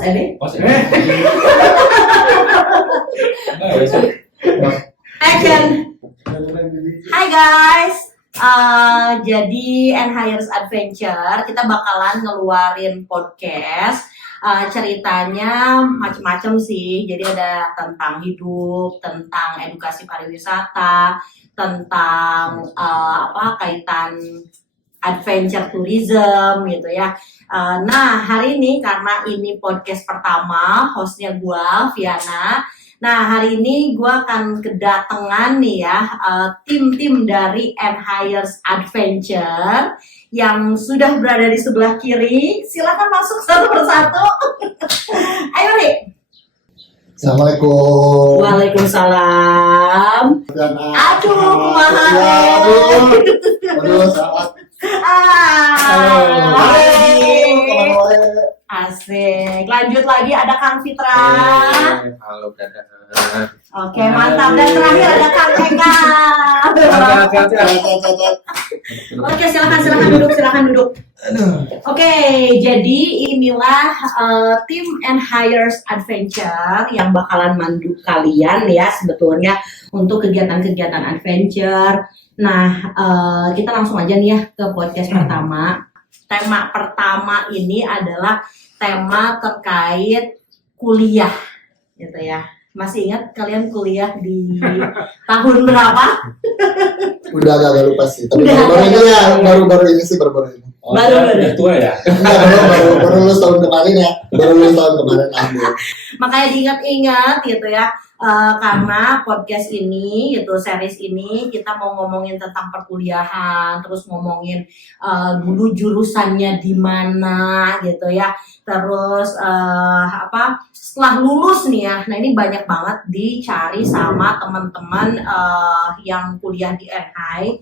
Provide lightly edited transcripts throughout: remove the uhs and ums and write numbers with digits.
Sally. Action. Hai guys. Jadi Enhires Adventure kita bakalan ngeluarin podcast. Ceritanya macam-macam sih. Jadi ada tentang hidup, tentang edukasi pariwisata, tentang kaitan adventure tourism gitu ya. Nah hari ini karena ini podcast pertama, hostnya gue Viana. Nah hari ini gue akan kedatangan nih ya tim-tim dari Enhires Adventure yang sudah berada di sebelah kiri. Silakan masuk satu persatu. Ayo Rik. Assalamualaikum. Waalaikumsalam. Aduh, kumaha. Aduh, saat. Asik. Lanjut lagi ada Kang Fitra. Halo, dadah. Oke, mantap. Dan terakhir ada Kang Eka. Oke, silakan duduk. Oke, jadi inilah tim Enhires Adventure yang bakalan mandu kalian ya sebetulnya untuk kegiatan-kegiatan adventure. Nah, kita langsung aja nih ya ke podcast pertama. Tema pertama ini adalah tema terkait kuliah, gitu ya. Masih ingat kalian kuliah di tahun berapa? Udah agak lupa sih. Tapi baru ini sih baru ini. Oh, baru tua ya? Baru lulus tahun kemarin ya. Alhamdulillah. Makanya diingat-ingat gitu ya. Karena podcast ini gitu, series ini kita mau ngomongin tentang perkuliahan, terus ngomongin dulu jurusannya di mana gitu ya. Terus setelah lulus nih ya. Nah, ini banyak banget dicari sama teman-teman yang kuliah di NHI.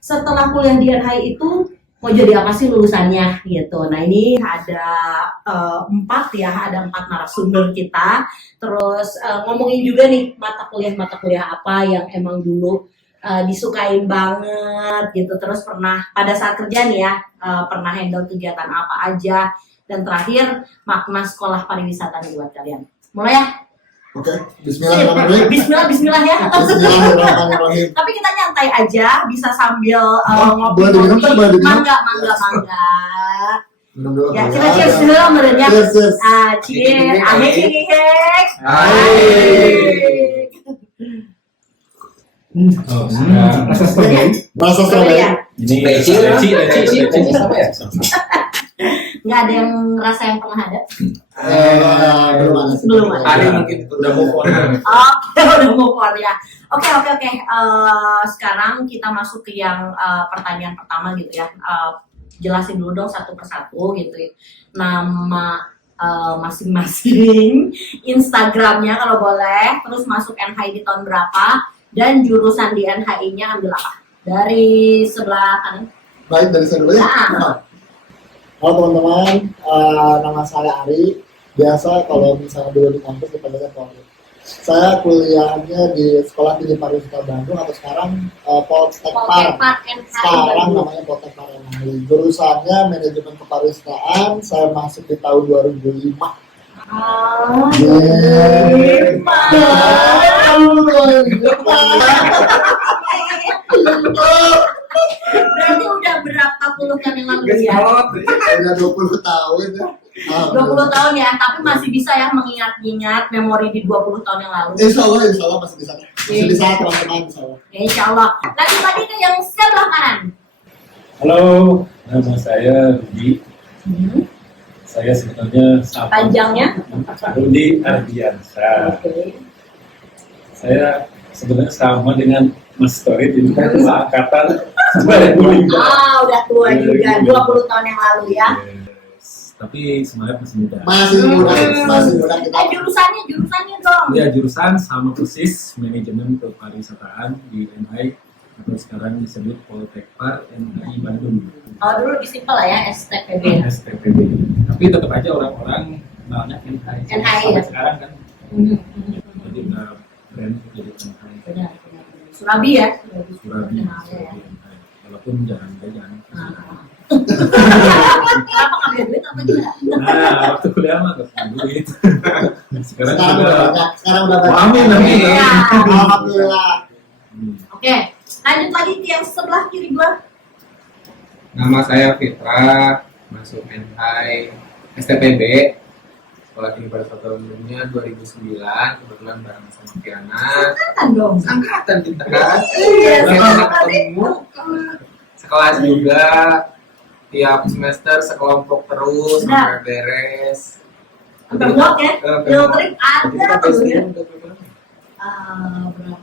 Setelah kuliah di NHI itu mau jadi apa sih lulusannya gitu. Nah ini ada 4 narasumber kita. Terus ngomongin juga nih mata kuliah apa yang emang dulu disukain banget gitu. Terus pernah pada saat kerja nih ya pernah handle kegiatan apa aja. Dan terakhir makna sekolah pariwisata nih buat kalian. Mulai ya. Oke, bismillahirrahmanirrahim. Bismillah ya. Bismillahirrahmanirrahim. Tapi kita nyantai aja, bisa sambil boleh diminum kan? Boleh diminum. Mangga. Minum dulu. Ya, kita cheers dulu menurutnya. Cheers. Cheers. Rasa strawberry. Ini leci sama ya? Nggak ada yang rasa yang pernah ada? Belum ada. Ada mungkin udah move on. Oke, udah move on ya. Oke. Sekarang kita masuk ke yang pertanyaan pertama gitu ya. Jelasin dulu dong satu persatu gitu ya. Nama masing-masing, Instagramnya kalau boleh, terus masuk NHI di tahun berapa, dan jurusan di NHI-nya ambil apa? Dari sebelah kanan. Baik, dari saya dulu ya. Halo teman-teman, nama saya Ari. Biasa kalau misalnya dulu di kampus dipanggilnya Polri. Saya kuliahnya di Sekolah Tinggi Pariwisata Bandung atau sekarang Poltekpar. Sekarang namanya Poltekpar NHI. Jurusannya manajemen kepariwisataan. Saya masuk di tahun 2005. Berarti udah berapa puluh tahun yang lalu ya? Udah 20 tahun ya. 20 tahun ya, tapi masih bisa ya mengingat-ingat memori di 20 tahun yang lalu. Insya Allah masih bisa. Masih bisa teman-teman, insya Allah. Insya Allah. Lanjut tadi ke yang sebelah kanan. Halo, nama saya Rudi. Saya sebenarnya sama. Panjangnya? Rudi Ardiansa. Oke. Saya sebenarnya sama dengan Mas Torit, ini kan angkatan 2005. Udah tua juga, 20 tahun yang lalu ya. Tapi semangat masih muda. Masih muda kita. Jurusannya dong. Ya, jurusan sama persis manajemen kepariwisataan di NHI atau sekarang disebut Poltekpar NHI Bandung. Dulu lebih simpel lah ya, STPB. STPB. Tapi tetap aja orang-orang kenalnya NHI. NHI ya. Sekarang kan. Jadi udah brand jadi NHI. Benar. Surabi ya. Surabi. Ya. Walaupun jangan. Kenapa ngambil duit apa gimana? Nah, waktu kuliah mah nggak punya duit. Sekarang Sekarang udah sudah. banyak. Sekarang udah banyak. Amin, amin. Ya. Alhamdulillah. Oke, lanjut lagi ke yang sebelah kiri gua. Nama saya Fitra, masuk NHI STPB, Sekolah Tinggi Pariwisata Umumnya 2009, kebetulan bareng sama Kiana. Angkatan dong. Angkatan kita kan, Iya, Sama sama ketemu, sekelas juga, tiap semester sekelompok terus, Benar. sampai beres. Sampai blok ya. Field trip ada Kita tuh ya. berapa? Berarti berapa?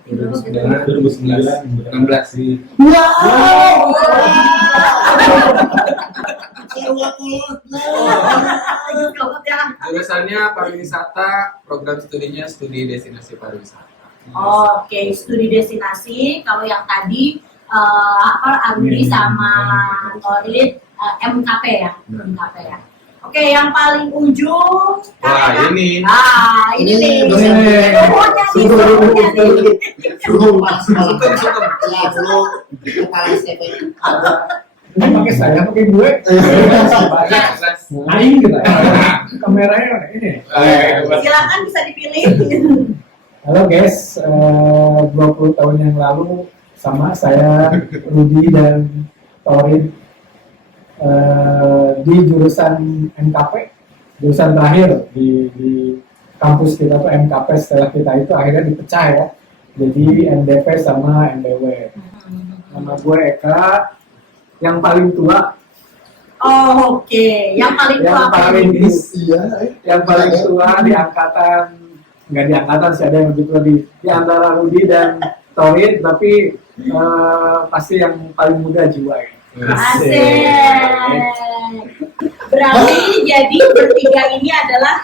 2009, 16 sih. Wow. Sewa mulut. Bagus banget ya. Jurusannya pariwisata, program studinya studi destinasi pariwisata. Oke, studi destinasi. Kalau yang tadi Arudi sama Torit MKP ya, MKP ya. Oke, yang paling ujung. Wah, ini. Ini nih. dosen. Suhunya nih. Suhu mas. Sukem. Ya, dulu kepala STP ada. Ini pakai saya, pakai gue. Aing gitu. Kameranya ini. Silakan bisa dipilih. Halo guys, 20 tahun yang lalu sama saya Rudi dan Torin di jurusan MKP, jurusan terakhir di kampus kita tuh MKP. Setelah kita itu akhirnya dipecah ya, jadi MDP sama MBW. Nama gue Eka, yang paling tua, Oh, oke. Yang paling tua. yang paling Iya. yang paling tua di angkatan, nggak di angkatan sih, ada yang lebih tua di antara Rudi dan Torin, tapi pasti yang paling muda jiwa ya. Asik. Berarti jadi bertiga ini adalah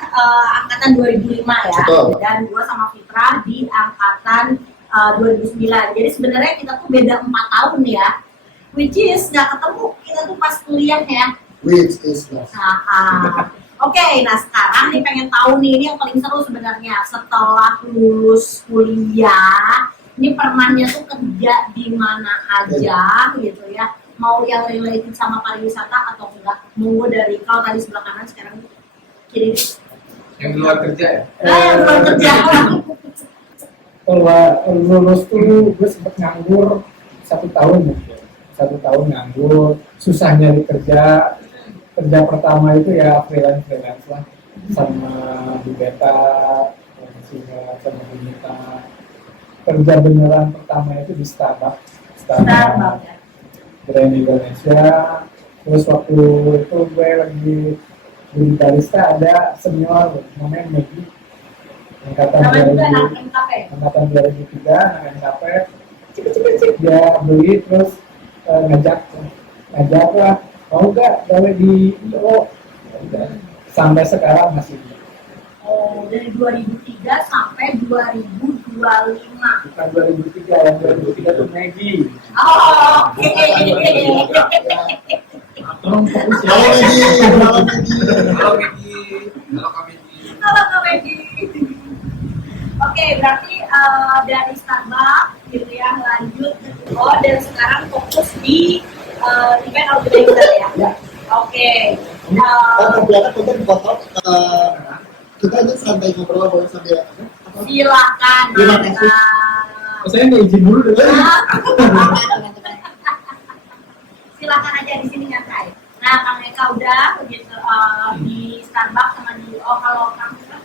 angkatan 2005 ya. Betul. Dan gua sama Fitra di angkatan 2009. Jadi sebenarnya kita tuh beda 4 tahun ya. Which is nggak ketemu kita tuh pas kuliah ya. Which is mas. Oke, nah sekarang nih pengen tahu nih, ini yang paling seru sebenarnya setelah lulus kuliah, ini pernahnya tuh kerja di mana aja gitu ya, mau yang related sama pariwisata atau enggak, mau dari kalau tadi sebelah kanan sekarang kiri. Yang di luar kerja ya? Yang belum kerja. Kalau lulus tuh gue sempet nganggur 1 tahun mungkin, 1 tahun nganggur, susah nyari kerja. Kerja pertama itu ya freelance lah, sama di Beta, sama Bunita. Kerja beneran pertama itu di Starbucks ya. brand Indonesia. Terus waktu itu gue lagi di barista, ada senior namanya Maggie, angkatan Namanya juga 2000, anak MKP. angkatan 2003, anak NKP. Cik dia beli, terus ngajak lah, mau nggak gawe di IO. Sampai sekarang masih. Oh, dari 2003 sampai 2025. Bukan 2003, yang 2003 tuh Maggie. Oh, oke. Tolong fokus ya. Halo Medi, halo Medi. Halo Megi, halo Kak Megi. Halo Kak Wendy. Oke, berarti dari Starbucks gitu ya, lanjut ke Tuko dan sekarang fokus di event organizer ya. Oke. Kemudian kita dipotong. Kita aja santai ngobrol boleh sambil apa? Silakan. Terima kasih. Oh, saya nggak izin dulu deh. Silakan aja di sini nyantai. Nah, Kang Eka udah begitu di Starbucks sama di kalau Kang Eka?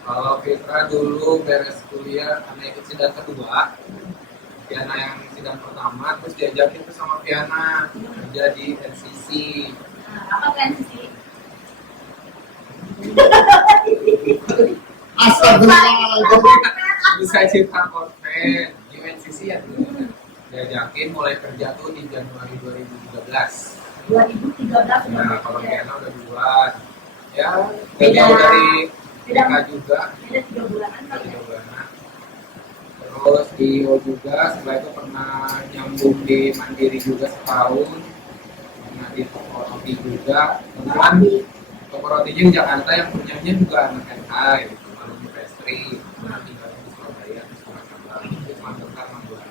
Kalau Fitra dulu beres kuliah karena ikut sidang kedua, Piana yang sidang pertama, terus diajakin tuh sama Piana kerja di NCC. Apa kan sih? Astagfirullahaladzim. Terus saya cerita konten di NCC ya dulu. Diajakin mulai kerja tuh di Januari 2013. 2013 Nah, kalau Piana udah duluan. Ya, Beda. jauh dari Beda. mereka juga. Beda 3 bulanan kali ya. Terus di IO juga, setelah itu pernah nyambung di Mandiri juga setahun, pernah di toko roti juga. Kemudian toko rotinya di Jakarta yang punyanya juga anak NHI, gitu, alumni pastry, pernah tinggal di Surabaya, di Surakarta, itu cuma bentar 6 bulan.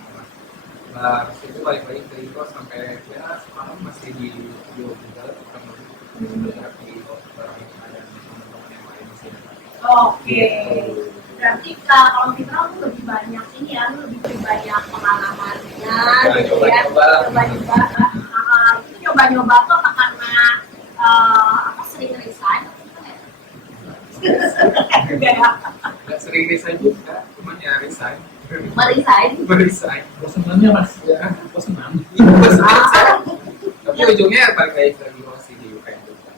Nah, itu balik-balik ke IO sampai ya sekarang masih di IO juga, kurang lebih bergerak di IO barang yang ada di teman-teman Oke. Berarti kalau Fitra tuh lebih banyak ini ya, lu lebih banyak pengalamannya gitu ya. Coba-coba. Itu coba-coba tuh apa karena sering resign? Nggak sering resign juga, cuman ya resign. Meresign. Bosannya mas, ya bosanan. Tapi ujungnya balik lagi masih di UPN juga.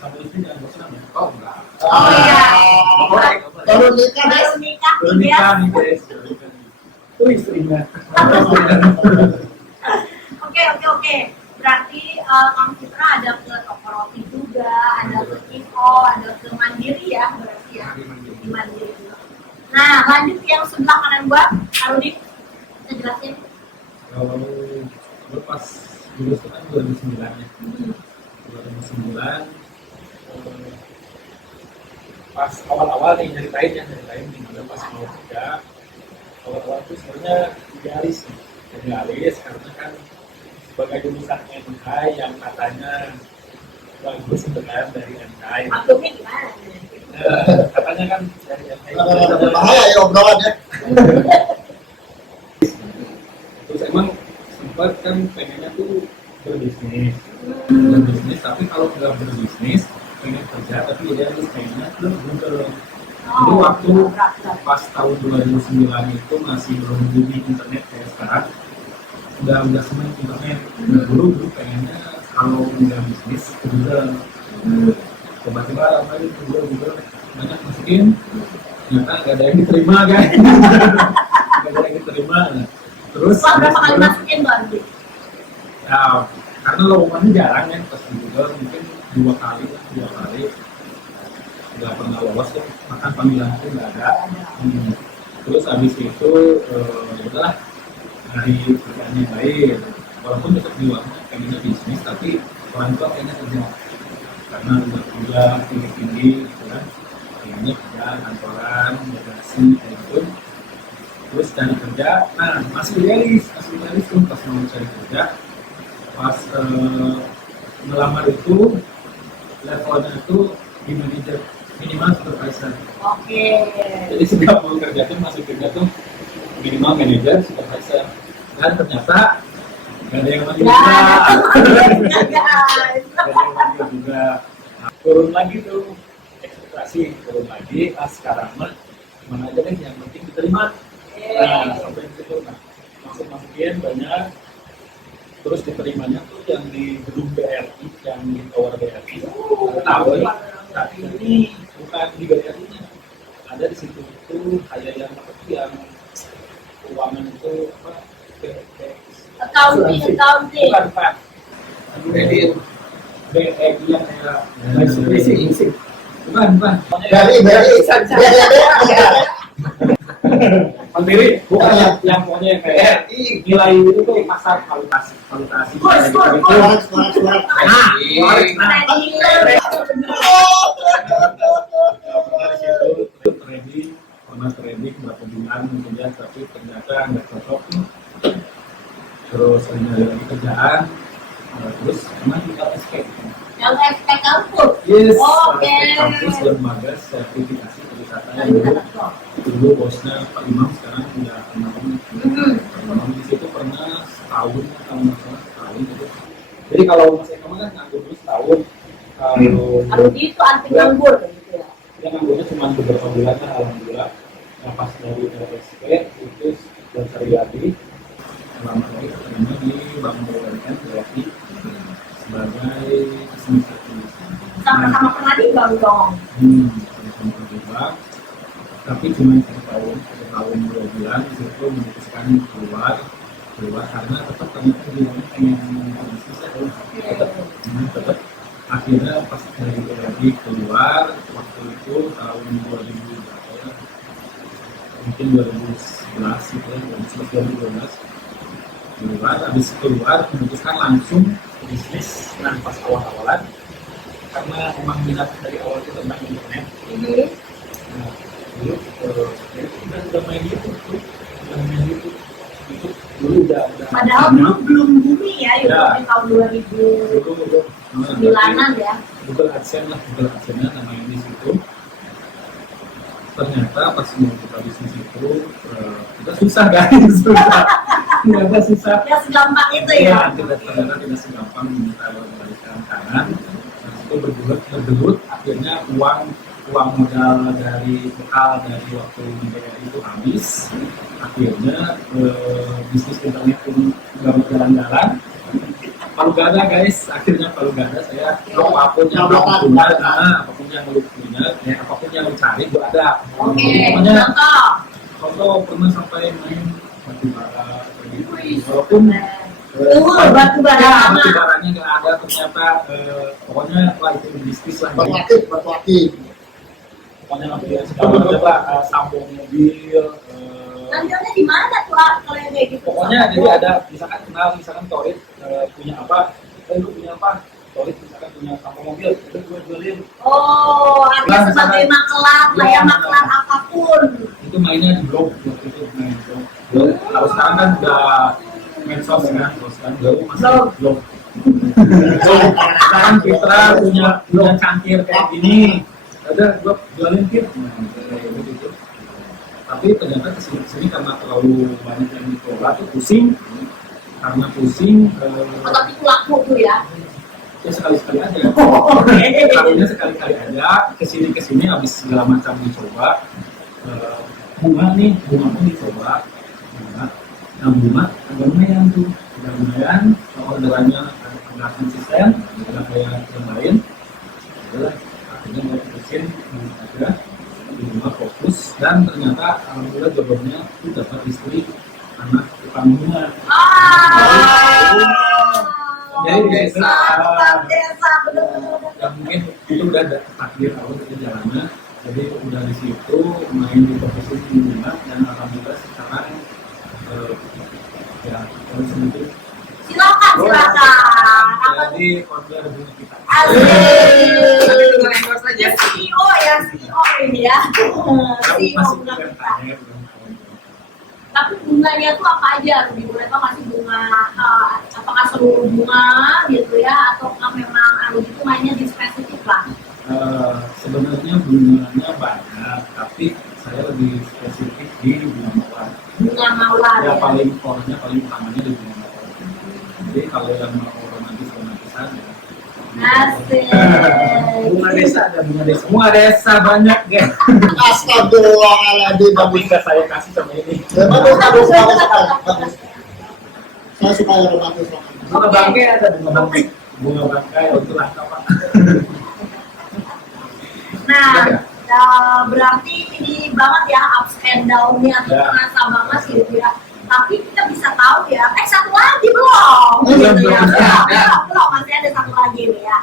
Sama istri jangan bosan ya. Oh enggak. Oh iya. Baru nikah guys. Baru nikah Belum nih ya. nikah nih guys. Itu istrinya. Oke. Berarti Kang Fitra ada ke toko roti juga, ada ke Kiko, ada ke Mandiri ya berarti ya. Di Mandiri juga. Nah, lanjut yang sebelah kanan gua, Arudin. Bisa jelasin? Kalau pas lulus itu kan 2009 ya. 2009 pas awal-awal nih nyeritain gimana pas mau kerja. Awal-awal itu sebenarnya idealis karena kan sebagai jurusan NKI yang katanya bagus gitu kan dari NKI. Maklumnya gimana? Katanya kan dari NKI. Bahaya ya obrolan ya. Terus emang sempat kan pengennya tuh berbisnis, tapi kalau nggak berbisnis pengen kerja tapi idealis pengennya ke Google. Jadi waktu pas tahun 2009 itu masih belum booming internet kayak sekarang, udah seneng internet. Dulu pengennya kalau nggak bisnis ke Google, tiba-tiba apa itu Google banyak masukin, ternyata nggak ada yang diterima kan, nggak ada yang diterima. Terus Berapa kali masukin tuh Arudin? ya, karena lowongannya jarang ya pas di Google, mungkin dua kali nggak pernah lolos tuh, makan panggilan itu nggak ada. Terus habis itu udahlah dari kerjaan yang lain, walaupun tetap di luarnya pengennya bisnis tapi orang tua pengennya kerja karena udah kuliah tinggi gitu kan, pengennya kerja kantoran bagasi kayak gitu. Terus cari kerja, nah masih idealis tuh pas mau cari kerja, pas melamar itu levelnya itu di manajer minimal supervisor. Oke. Jadi setiap mau kerja tuh masih kerja tuh minimal manajer supervisor, dan ternyata nggak ada yang manggil juga. Nah, turun lagi tuh ekspektasi, turun lagi. Sekarang mah mana aja deh yang penting diterima. Nah, sampai di situ, masukin banyak, terus diterimanya tuh yang di gedung BRI, yang di tower BRI. Tapi ini bukan di BRI-nya, ada di situ itu kayak yang apa tuh yang keuangan itu apa? Accounting. Bukan. Kredit. BRI yang kayak Leasing. bukan. Dari Mandiri, bukan yang pokoknya yang kayak nilai itu tuh pasar valutasi Kurs. Nah, pernah trading berapa bulan kemudian tapi ternyata nggak cocok, terus nyari lagi kerjaan, terus emang kita SK kampus. yes, Oke. kampus lembaga sertifikasi perwisata yang dulu bosnya Pak Imam, sekarang udah Imam di situ pernah setahun kalau nggak salah setahun gitu. Jadi kalau Mas Eka kan nganggur dulu setahun, kalau Arudin itu anti nganggur gitu ya. dia nganggurnya cuma beberapa bulan lah, alhamdulillah. Nah pas dari LSP itu dan Sariati lama lagi terima di Bank BUMN BRI sebagai administratif. Sama-sama pernah di bank dong. Sama-sama terlibat, tapi cuma 1 tahun 2 bulan di situ memutuskan keluar karena tetap ternyata bilangnya pengen bisnis ya, tetap akhirnya pas dari BRI keluar waktu itu tahun 2000 mungkin 2011 gitu ya, 2012 keluar, habis keluar memutuskan langsung bisnis. Nah pas awal-awalan karena emang minat dari awal itu tentang internet, nah dulu udah main YouTube itu dulu udah Padahal belum booming ya YouTube tahun 2009-an ya. Google AdSense namanya di situ. ternyata pas mau buka bisnis itu kita susah guys, ternyata susah. Ya segampang itu Iya, ya. ternyata tidak segampang kalau membalikan kanan. Nah, itu bergelut, akhirnya uang modal dari bekal dari waktu di PKI itu habis. Akhirnya bisnis internet pun nggak berjalan-jalan. Palu gada guys, akhirnya palu gada saya apapun yang lu punya, apapun yang lu punya, apapun yang lu cari gua ada. Oke, Pokoknya contoh. pernah sampai main batu bara, walaupun Batu bara ya, lama. batu baranya nggak ada ternyata, pokoknya lah itu bisnis lah. Batu aktif. Pokoknya hampir segala macam lah, sambung mobil. Ngambilnya di mana tuh kalau yang kayak gitu? Pokoknya jadi ada misalkan Torit punya apa, lu punya apa, Torit misalkan punya sambung mobil, itu gue jualin. Oh, artinya sebagai makelar lah ya, makelar apapun. Itu mainnya di blog, waktu itu main blog. Kalau sekarang kan udah medsos kan, kalau sekarang dulu masih blog. Sekarang Fitra punya cangkir kayak gini, ada gue jualin kit, kayak gitu. Tapi ternyata kesini karena terlalu banyak yang dikelola tuh pusing, karena pusing. Tapi itu laku tuh ya. Ya sekali-sekali aja. Oke. Lakunya sekali-kali aja. Kesini habis segala macam dicoba. Bunga pun dicoba. Bunga agak lumayan tuh, agak lumayan. Orderannya agak konsisten, agak kayak yang lain. Adalah akhirnya mau terusin aja. Di rumah fokus dan ternyata alhamdulillah jodohnya itu dapat istri anak tukang bunga. Jadi desa, bener-bener. Ya mungkin itu udah takdir Allah dari jalannya. Jadi udah di situ main di profesi bunga dan alhamdulillah sekarang ya terus itu. Silakan. Jadi order bunga kita. Nanti tinggal endorse aja. CEO ini ya. Tapi CEO masih bunga belum kita. tanya. Tapi bunganya tuh apa aja? Lebih boleh tau masih bunga, apakah seluruh bunga gitu ya, atau memang itu mainnya di spesifik lah? Sebenarnya bunganya banyak, tapi saya lebih spesifik di bunga mawar. Bunga mawar Ya ya. paling utamanya di bunga mawar. Jadi kalau yang mau romantisan ya. Asik. Bunga desa ada bunga desa banyak ya. Astagfirullahaladzim. Tapi nggak saya kasih sama ini. Bagus. Saya suka yang romantis. Bunga bangkai ada bunga bangkai untuk apa? Nah, berarti ini banget ya ups and down-nya tuh Ya. terasa banget gitu ya. Tapi kita bisa tahu ya, satu lagi belum gitu ya. Belum, masih ada satu lagi nih ya.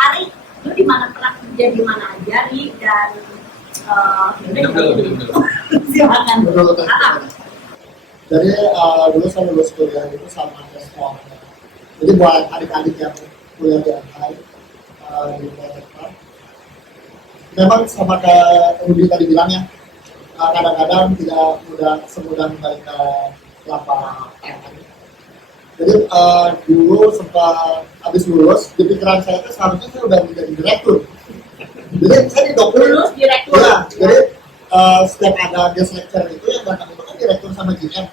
Ari, lu di mana pernah kerja di mana aja Ri, dan Minum dulu. silakan. Betul. Jadi dulu saya lulus kuliah itu sama sekolah. Jadi buat adik-adik yang kuliah di Anhai di Jakarta, memang sama kayak Rudy tadi bilang ya, kadang-kadang tidak semudah membalikan telapak tangan. Jadi dulu sempat habis lulus, di pikiran saya itu seharusnya saya udah menjadi direktur. Jadi saya di dokter. Lulus direktur. Ya, jadi setiap ada guest lecture itu yang datang itu kan direktur sama GM.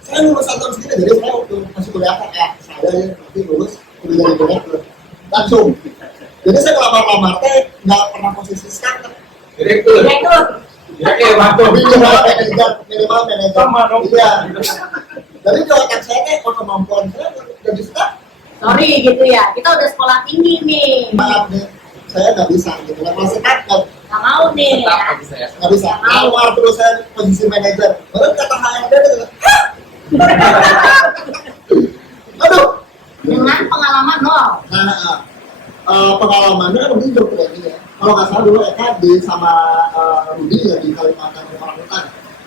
Saya lulus tahun segini, jadi saya waktu masih kuliah saya ya nanti lulus udah jadi direktur langsung. Jadi saya ngelamar-lamar teh nggak pernah posisi starter. Direktur. Ya kayak waktu Minimal manajer. Sama dong. Iya. Jadi di otak saya teh kemampuan saya jadi staff. Sorry gitu ya, kita udah sekolah tinggi nih. Maaf nih, saya nggak bisa gitu. Masih takut. Nggak mau nih Tetap ya. bagi saya. Nggak bisa. Lamar terus saya posisi manajer. Baru kata HRD itu, aduh. Dengan pengalaman nol. Nah, pengalamannya kan Rudy jauh kayak gini ya. Kalau nggak salah dulu Eka di sama Rudy ya di Kalimantan Utara.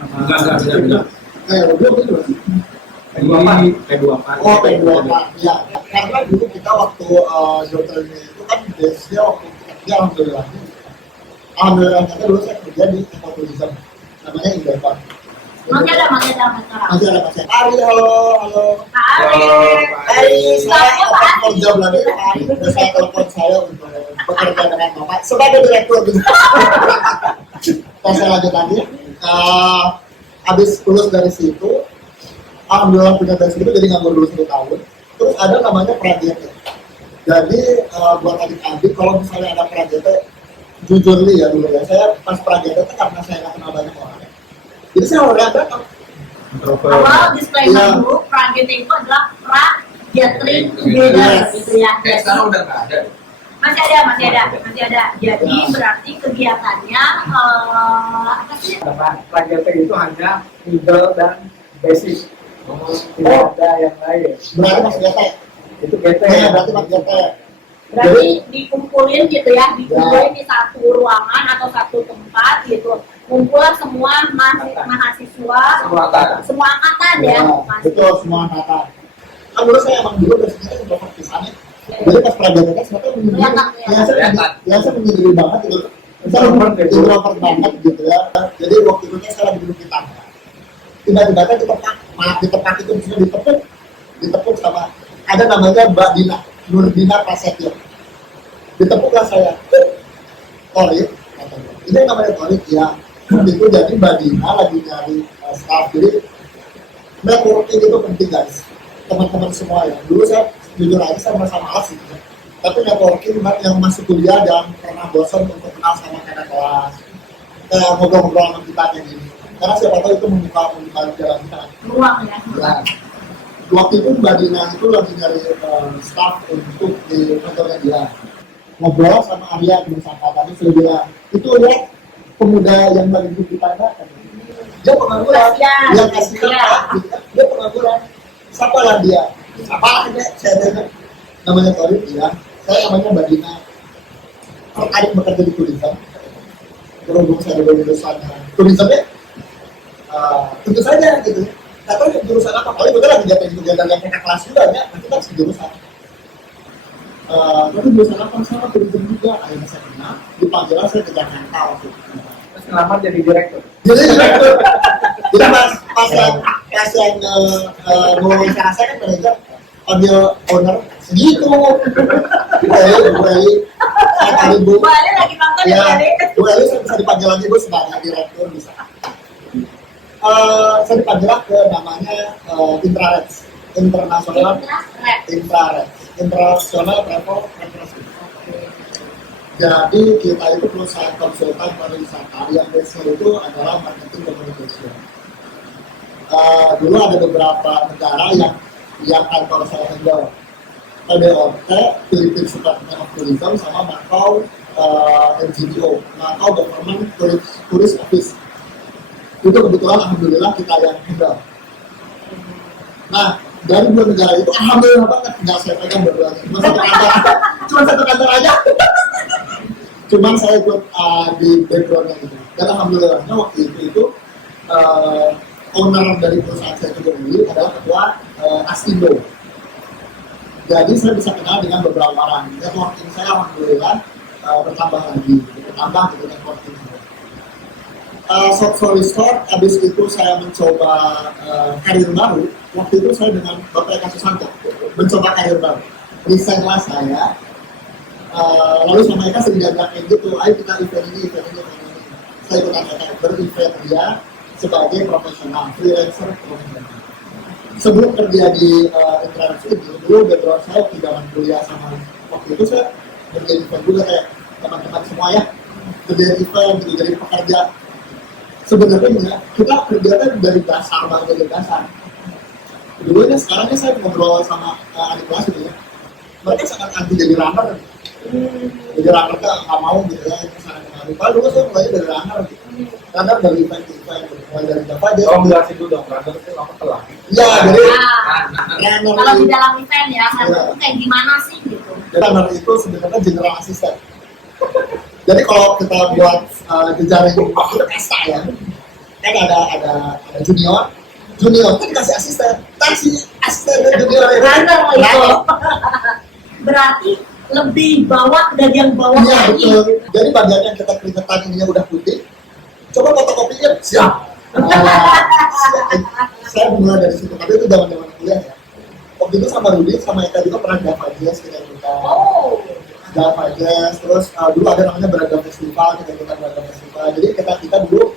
Enggak. Rudy waktu itu. P24. Oh, P24. Ya, karena dulu kita waktu dokternya itu kan biasanya waktu kita kerja alhamdulillah. Alhamdulillah kita dulu saya kerja di ekoturism. Namanya Indovan. Masih ada sekarang. Masih ada masih. Ari, halo. Ari, Saya akan kerja lagi. Ari, saya telepon saya untuk bekerja dengan Bapak sebagai direktur. saya lanjut lagi. Habis lulus dari situ, alhamdulillah punya dari situ jadi nganggur dulu 1 tahun. Terus ada namanya Prajete. Jadi buat adik-adik kalau misalnya ada Prajete, jujur nih ya dulu ya, saya pas Prajete itu karena saya nggak kenal banyak orang. Jadi saya orang datang. Awal disclaimer dulu, Prajete itu adalah Prajatri Together gitu ya. Sekarang udah nggak ada. Masih ada. Jadi berarti kegiatannya apa sih? Prajete itu hanya middle dan basic. Tidak ada yang lain. Berarti Mas Gete. Itu GT. Ya, berarti Mas Gete. Berarti dikumpulin gitu ya, dikumpulin di satu ruangan atau satu tempat gitu. Kumpul semua mahasiswa, semua angkatan ya. Betul, semua angkatan. Kan dulu saya emang dulu dari sini sudah perpisahan. Jadi pas Prajete kan sebenarnya saya menyendiri banget gitu. Saya introvert banget gitu ya. Jadi waktu itu saya lagi duduk di tangga. Tiba-tiba kan malah di tempat itu bisa ditepuk sama ada namanya Mbak Dina, Nurdina Prasetyo. Ditepuklah saya. Torik, ini namanya Torik ya. Itu jadi Mbak Dina lagi nyari staff. Jadi networking itu penting guys. Teman-teman semua ya. Dulu saya jujur aja saya merasa malas gitu. Tapi networking yang masuk kuliah dan pernah bosan untuk kenal sama kakak kelas. Kayak ngobrol-ngobrol sama kita kayak gini. Karena siapa tahu itu membuka jalan kita. Ruang ya. Nah, waktu itu Mbak Dina itu lagi nyari staff untuk di kantornya dia. Ngobrol sama Arya di angkatan itu saya bilang, itu lihat pemuda yang lagi duduk di tangga. Dia pengangguran, dia kasih dia pengangguran. Siapa lah dia? Siapa aja? Saya tanya. Namanya Torik ya. Saya namanya Mbak Dina. Tertarik bekerja di tulisan. Berhubung saya ada jurusannya tulisannya. Tentu saja gitu. Nggak tahu jurusan apa, paling betul lagi jatuh kegiatan yang kakak kelas juga ya, nanti kan sejurusan. Tapi jurusan apa sama tulisan juga, akhirnya saya kenal, dipanggil saya ke Jakarta waktu itu. Terus ngelamar jadi direktur. Jadi direktur. Jadi pas yang mau wawancara saya kan manajer panggil owner segitu. Baik, saya kali Bu. Bu Ali lagi nonton ya, Bu Ali saya bisa dipanggil lagi Bu sebagai direktur bisa. Saya dipanggil ke namanya Intrarex, International Travel Representative. Jadi kita itu perusahaan konsultan pariwisata yang base itu adalah marketing communication. Dulu ada beberapa negara yang kantor saya handle. PDOT, Philippine Department of Tourism, sama Macau NGTO, Macau Government Tourist Office. Itu kebetulan alhamdulillah kita yang handle. Nah, dari 2 negara itu alhamdulillah banget nggak saya pegang berdua-duanya. Cuma satu kantor aja. Cuman saya ikut di backgroundnya gitu. Dan alhamdulillahnya waktu itu owner dari perusahaan saya itu adalah ketua Astindo. Jadi saya bisa kenal dengan beberapa orang. Networking saya alhamdulillah bertambah lagi, gitu networking. Short story short, habis itu saya mencoba karir baru. Waktu itu saya dengan Bapak Eka Susanto mencoba karir baru. Resign-lah saya. Lalu sama Eka sering diajak kayak gitu, ayo kita event ini. Saya ikutan Eka berevent dia sebagai profesional, freelancer profesional. Sebelum kerja di Intrarex itu, dulu background saya di dalam kuliah sama waktu itu saya kerja event juga kayak teman-teman semua ya, kerja event gitu, jadi pekerja. Sebenarnya kita kerjanya dari dasar banget dari dasar. Dulu ini sekarangnya saya ngobrol sama adik kelas gitu ya, mereka sangat anti jadi runner. Jadi runner kan nggak mau gitu ya, itu sangat mengaruh. Padahal dulu saya mulai dari runner gitu, runner dari event ke event, mulai dari apa aja. Oh, enggak sih dulu dong, runner itu apa telah? Iya, jadi runner kalau di dalam event ya, runner itu kayak gimana sih gitu? Runner itu sebenarnya general assistant. Jadi kalau kita buat jejaring itu kasta ya, kan ada junior kan dikasih asisten, junior itu. Berarti lebih bawah dari yang bawah Iya lagi. betul. Jadi bagian yang kita keringetan ininya udah putih, coba fotokopinya siap. Saya mulai dari situ, tapi itu zaman kuliah ya. Waktu itu sama Rudi, sama Eka juga pernah dapat dia sekitar kita. Oh. Java Jazz, terus dulu ada namanya beragam festival, kita beragam festival. Jadi kita dulu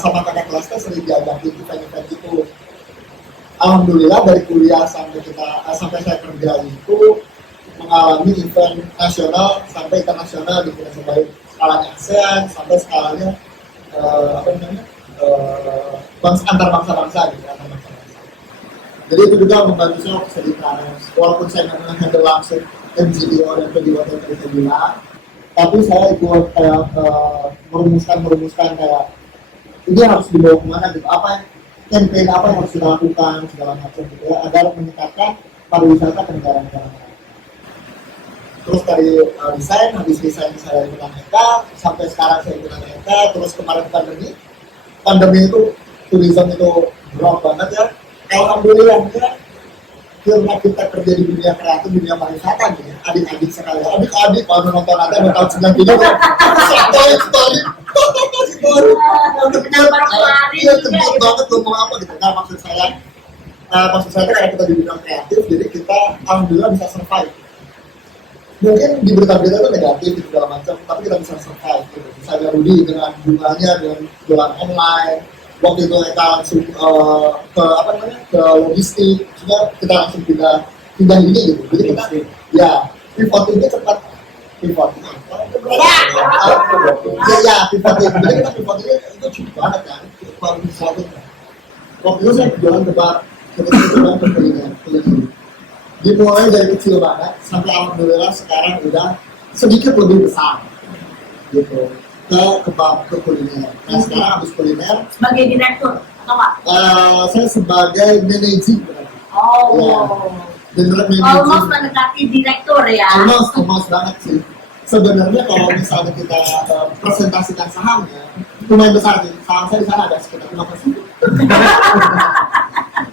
sama kakak kelasnya sering diajakin event-event itu. Alhamdulillah dari kuliah sampai sampai saya kerja itu mengalami event nasional sampai internasional di Indonesia, baik skalanya ASEAN sampai skalanya antar bangsa-bangsa gitu, antar bangsa-bangsa. Jadi itu juga membantu saya untuk jadi trans. Walaupun saya nggak menghandle langsung MCDO dan PDO yang tadi saya bilang, tapi saya ikut kayak merumuskan kayak ini harus dibawa kemana gitu, apa campaign apa yang harus kita lakukan segala macam gitu ya, agar meningkatkan pariwisata ke negara-negara. Terus dari desain, habis desain saya ikutan EKA, sampai sekarang saya ikutan EKA, terus kemarin pandemi itu tourism itu drop banget ya. Alhamdulillah ya, karena kita kerja di dunia kreatif, dunia pariwisata gitu ya, adik-adik sekali, adik-adik kalau nonton ada tahun 90 kan, story iya kebut banget ngomong apa gitu. Nah maksud saya karena kita di bidang kreatif, jadi kita alhamdulillah bisa survive. Mungkin di berita-berita itu negatif gitu segala macam, tapi kita bisa survive gitu. Misalnya Rudy dengan jumlahnya dengan jualan online, waktu itu kita langsung ke logistik, juga kita langsung pindah ini gitu. Jadi kita pivot ini cepat pivot. Pivot. Jadi kita pivot ini itu cukup banget kan, paling sesuatu. Waktu itu saya jualan kebab, kita jualan kuliner. Dimulai dari kecil banget sampai alhamdulillah sekarang udah sedikit lebih besar gitu ke kebab ke kuliner. Nah sekarang habis kuliner sebagai direktur atau apa? Saya sebagai manajer. Almost mendekati direktur ya. Almost banget sih. Sebenarnya kalau misalnya kita presentasikan sahamnya lumayan besar sih. Saham saya di sana ada sekitar 5%.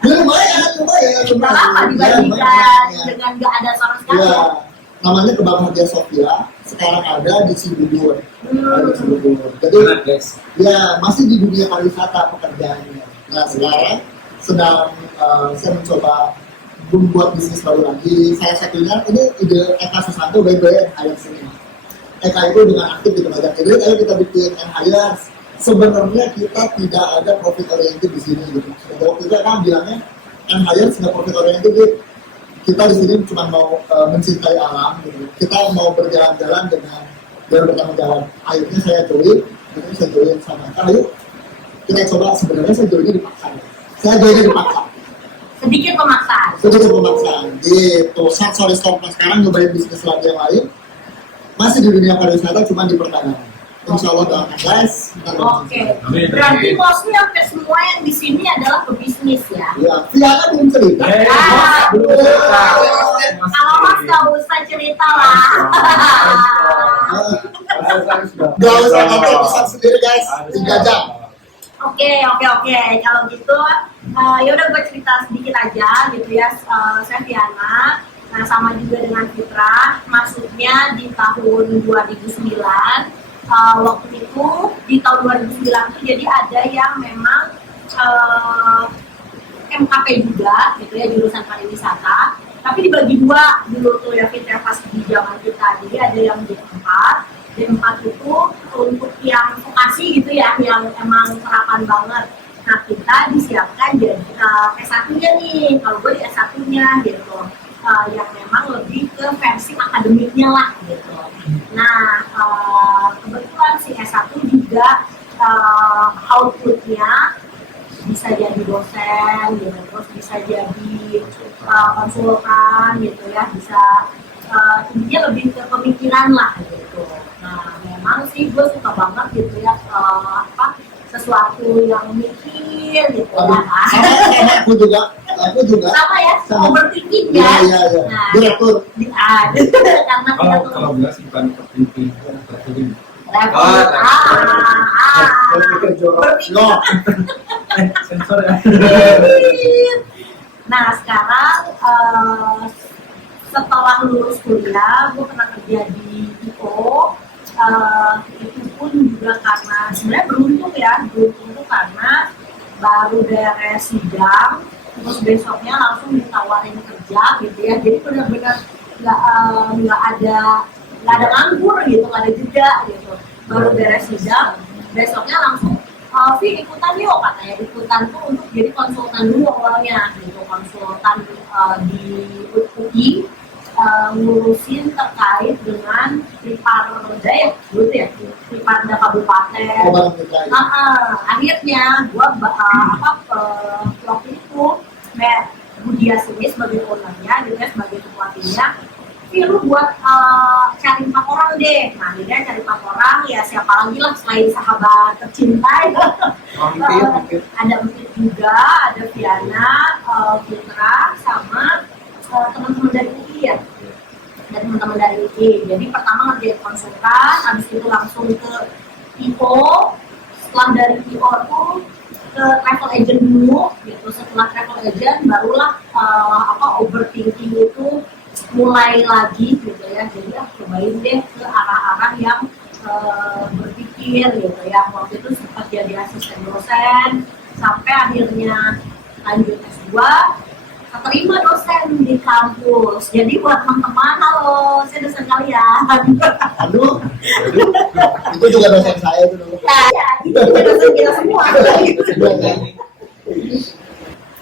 lumayan. Dibandingkan dengan nggak ada sama sekali. Ya, namanya Kebab Hagia Sophia. Sekarang ada di Cibubur. Jadi ya masih di dunia pariwisata pekerjaannya. Nah sekarang sedang saya mencoba membuat bisnis baru lagi. Salah satunya ini ide Eka Susanto BBM Hire sini. Eka itu dengan aktif di banyak ide. Ayo kita bikin Hire. Sebenarnya kita tidak ada profit oriented di sini gitu. Waktu itu kan bilangnya Hire sudah profit oriented. Kita di sini cuma mau mencintai alam gitu. Kita mau berjalan-jalan dengan bertanggung jawab. Akhirnya saya join sama ayo kita coba. Sebenarnya saya joinnya dipaksa. Sedikit pemaksaan gitu. Sorry stop sekarang nyobain bisnis lagi yang lain, masih di dunia pariwisata cuma di perdagangan. Insya Allah doakan guys. Oke. Berarti mostly hampir semua yang di sini adalah pebisnis ya. Ya, Viana belum cerita. Kalau Mas nggak usah cerita lah. Gak usah nanti pesan sendiri guys. 3 jam. Oke. Kalau gitu, ya udah gue cerita sedikit aja gitu ya. Saya Viana. Nah sama juga dengan Fitra. Masuknya di tahun 2009. Waktu itu di tahun 2009 itu jadi ada yang memang MKP juga gitu ya, jurusan pariwisata, tapi dibagi dua dulu tuh ya Fitra pas di zaman kita. Jadi ada yang D4 itu untuk yang vokasi gitu ya, yang emang serapan banget. Nah kita disiapkan jadi S1-nya nih, kalau gue di S1-nya gitu, yang memang lebih ke versi akademiknya lah gitu. Nah kebetulan si S1 juga outputnya bisa jadi dosen gitu, terus bisa jadi konsultan gitu ya, bisa intinya lebih ke pemikiran lah gitu. Nah memang sih gue suka banget gitu ya, sesuatu yang mikir gitu ya. Sama aku juga sama ya, overthinking ya. Iya. Direktur. Karena Kalau bilang sih bukan overthinking, overthinking. Berpikir. Sensor ya. Nah sekarang setelah lulus kuliah, gue pernah kerja di IO. Itu pun juga karena sebenarnya beruntung tuh karena baru beres sidang, terus besoknya langsung ditawarin kerja gitu ya. Jadi benar-benar nggak ada nggak ada nganggur gitu, nggak ada jeda gitu. Baru beres sidang, besoknya langsung Vi ikutan yuk, katanya. Ikutan tuh untuk jadi konsultan dulu awalnya gitu, konsultan di UI, ngurusin terkait dengan Triparda ya, dulu ya, Triparda Kabupaten. Akhirnya gua waktu itu Budi Asimi sebagai ownernya, gitu ya, sebagai ketua timnya. Tapi lu buat cari 4 orang deh. Nah, dia cari 4 orang, ya siapa lagi lah selain sahabat tercinta ya. Ada Empit juga, ada Viana, Fitra, sama teman-teman dari UI ya. Dan teman-teman dari UI. Jadi pertama ngerjain konsultan, habis itu langsung ke IO. Setelah dari IO tuh ke travel agent dulu gitu. Setelah travel agent barulah overthinking itu mulai lagi gitu ya. Jadi cobain deh ke arah-arah yang berpikir gitu ya. Waktu itu sempat jadi asisten dosen sampai akhirnya lanjut S2, keterima dosen di kampus. Jadi buat teman-teman, halo, saya dosen kalian. Aduh, itu juga dosen saya itu dulu. Ya, itu juga dosen kita semua.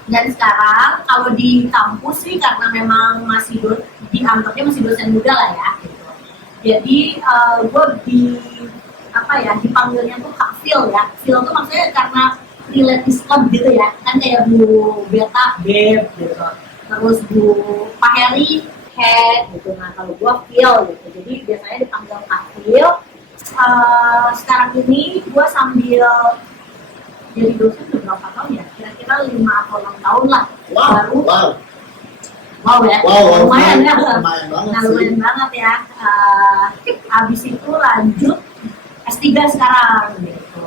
Dan sekarang kalau di kampus sih karena memang masih dianggapnya masih dosen muda lah ya. Gitu. Jadi gue dipanggilnya tuh Kak Phil ya. Phil tuh maksudnya karena relate Islam gitu ya, kan kayak Bu Beta, Beb gitu. Terus Bu Pak Heri, Head gitu. Nah kalau gue Phil gitu. Jadi biasanya dipanggil Kak Phil. Sekarang ini gue sambil jadi dosen udah berapa tahun ya? Kira-kira 5 atau 6 tahun lah. Wow ya, lumayan ya. Lumayan banget ya. Abis itu lanjut S3 sekarang gitu.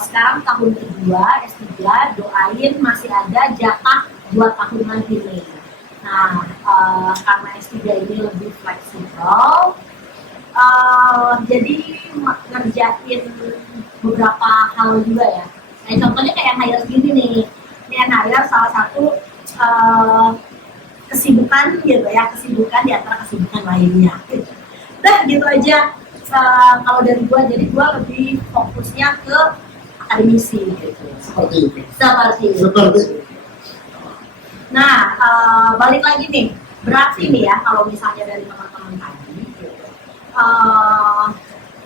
Sekarang tahun kedua S3, doain masih ada jatah 2 tahun lagi nih. Nah, karena S3 ini lebih fleksibel, jadi ngerjain beberapa hal juga ya. Nah, contohnya kayak hire gini nih. Ini hire salah satu kesibukan gitu ya, kesibukan di antara kesibukan lainnya. Udah gitu aja. Kalau dari gua, jadi gua lebih fokusnya ke akademisi gitu. Seperti. Nah, balik lagi nih, berarti nih ya kalau misalnya dari teman-teman tadi,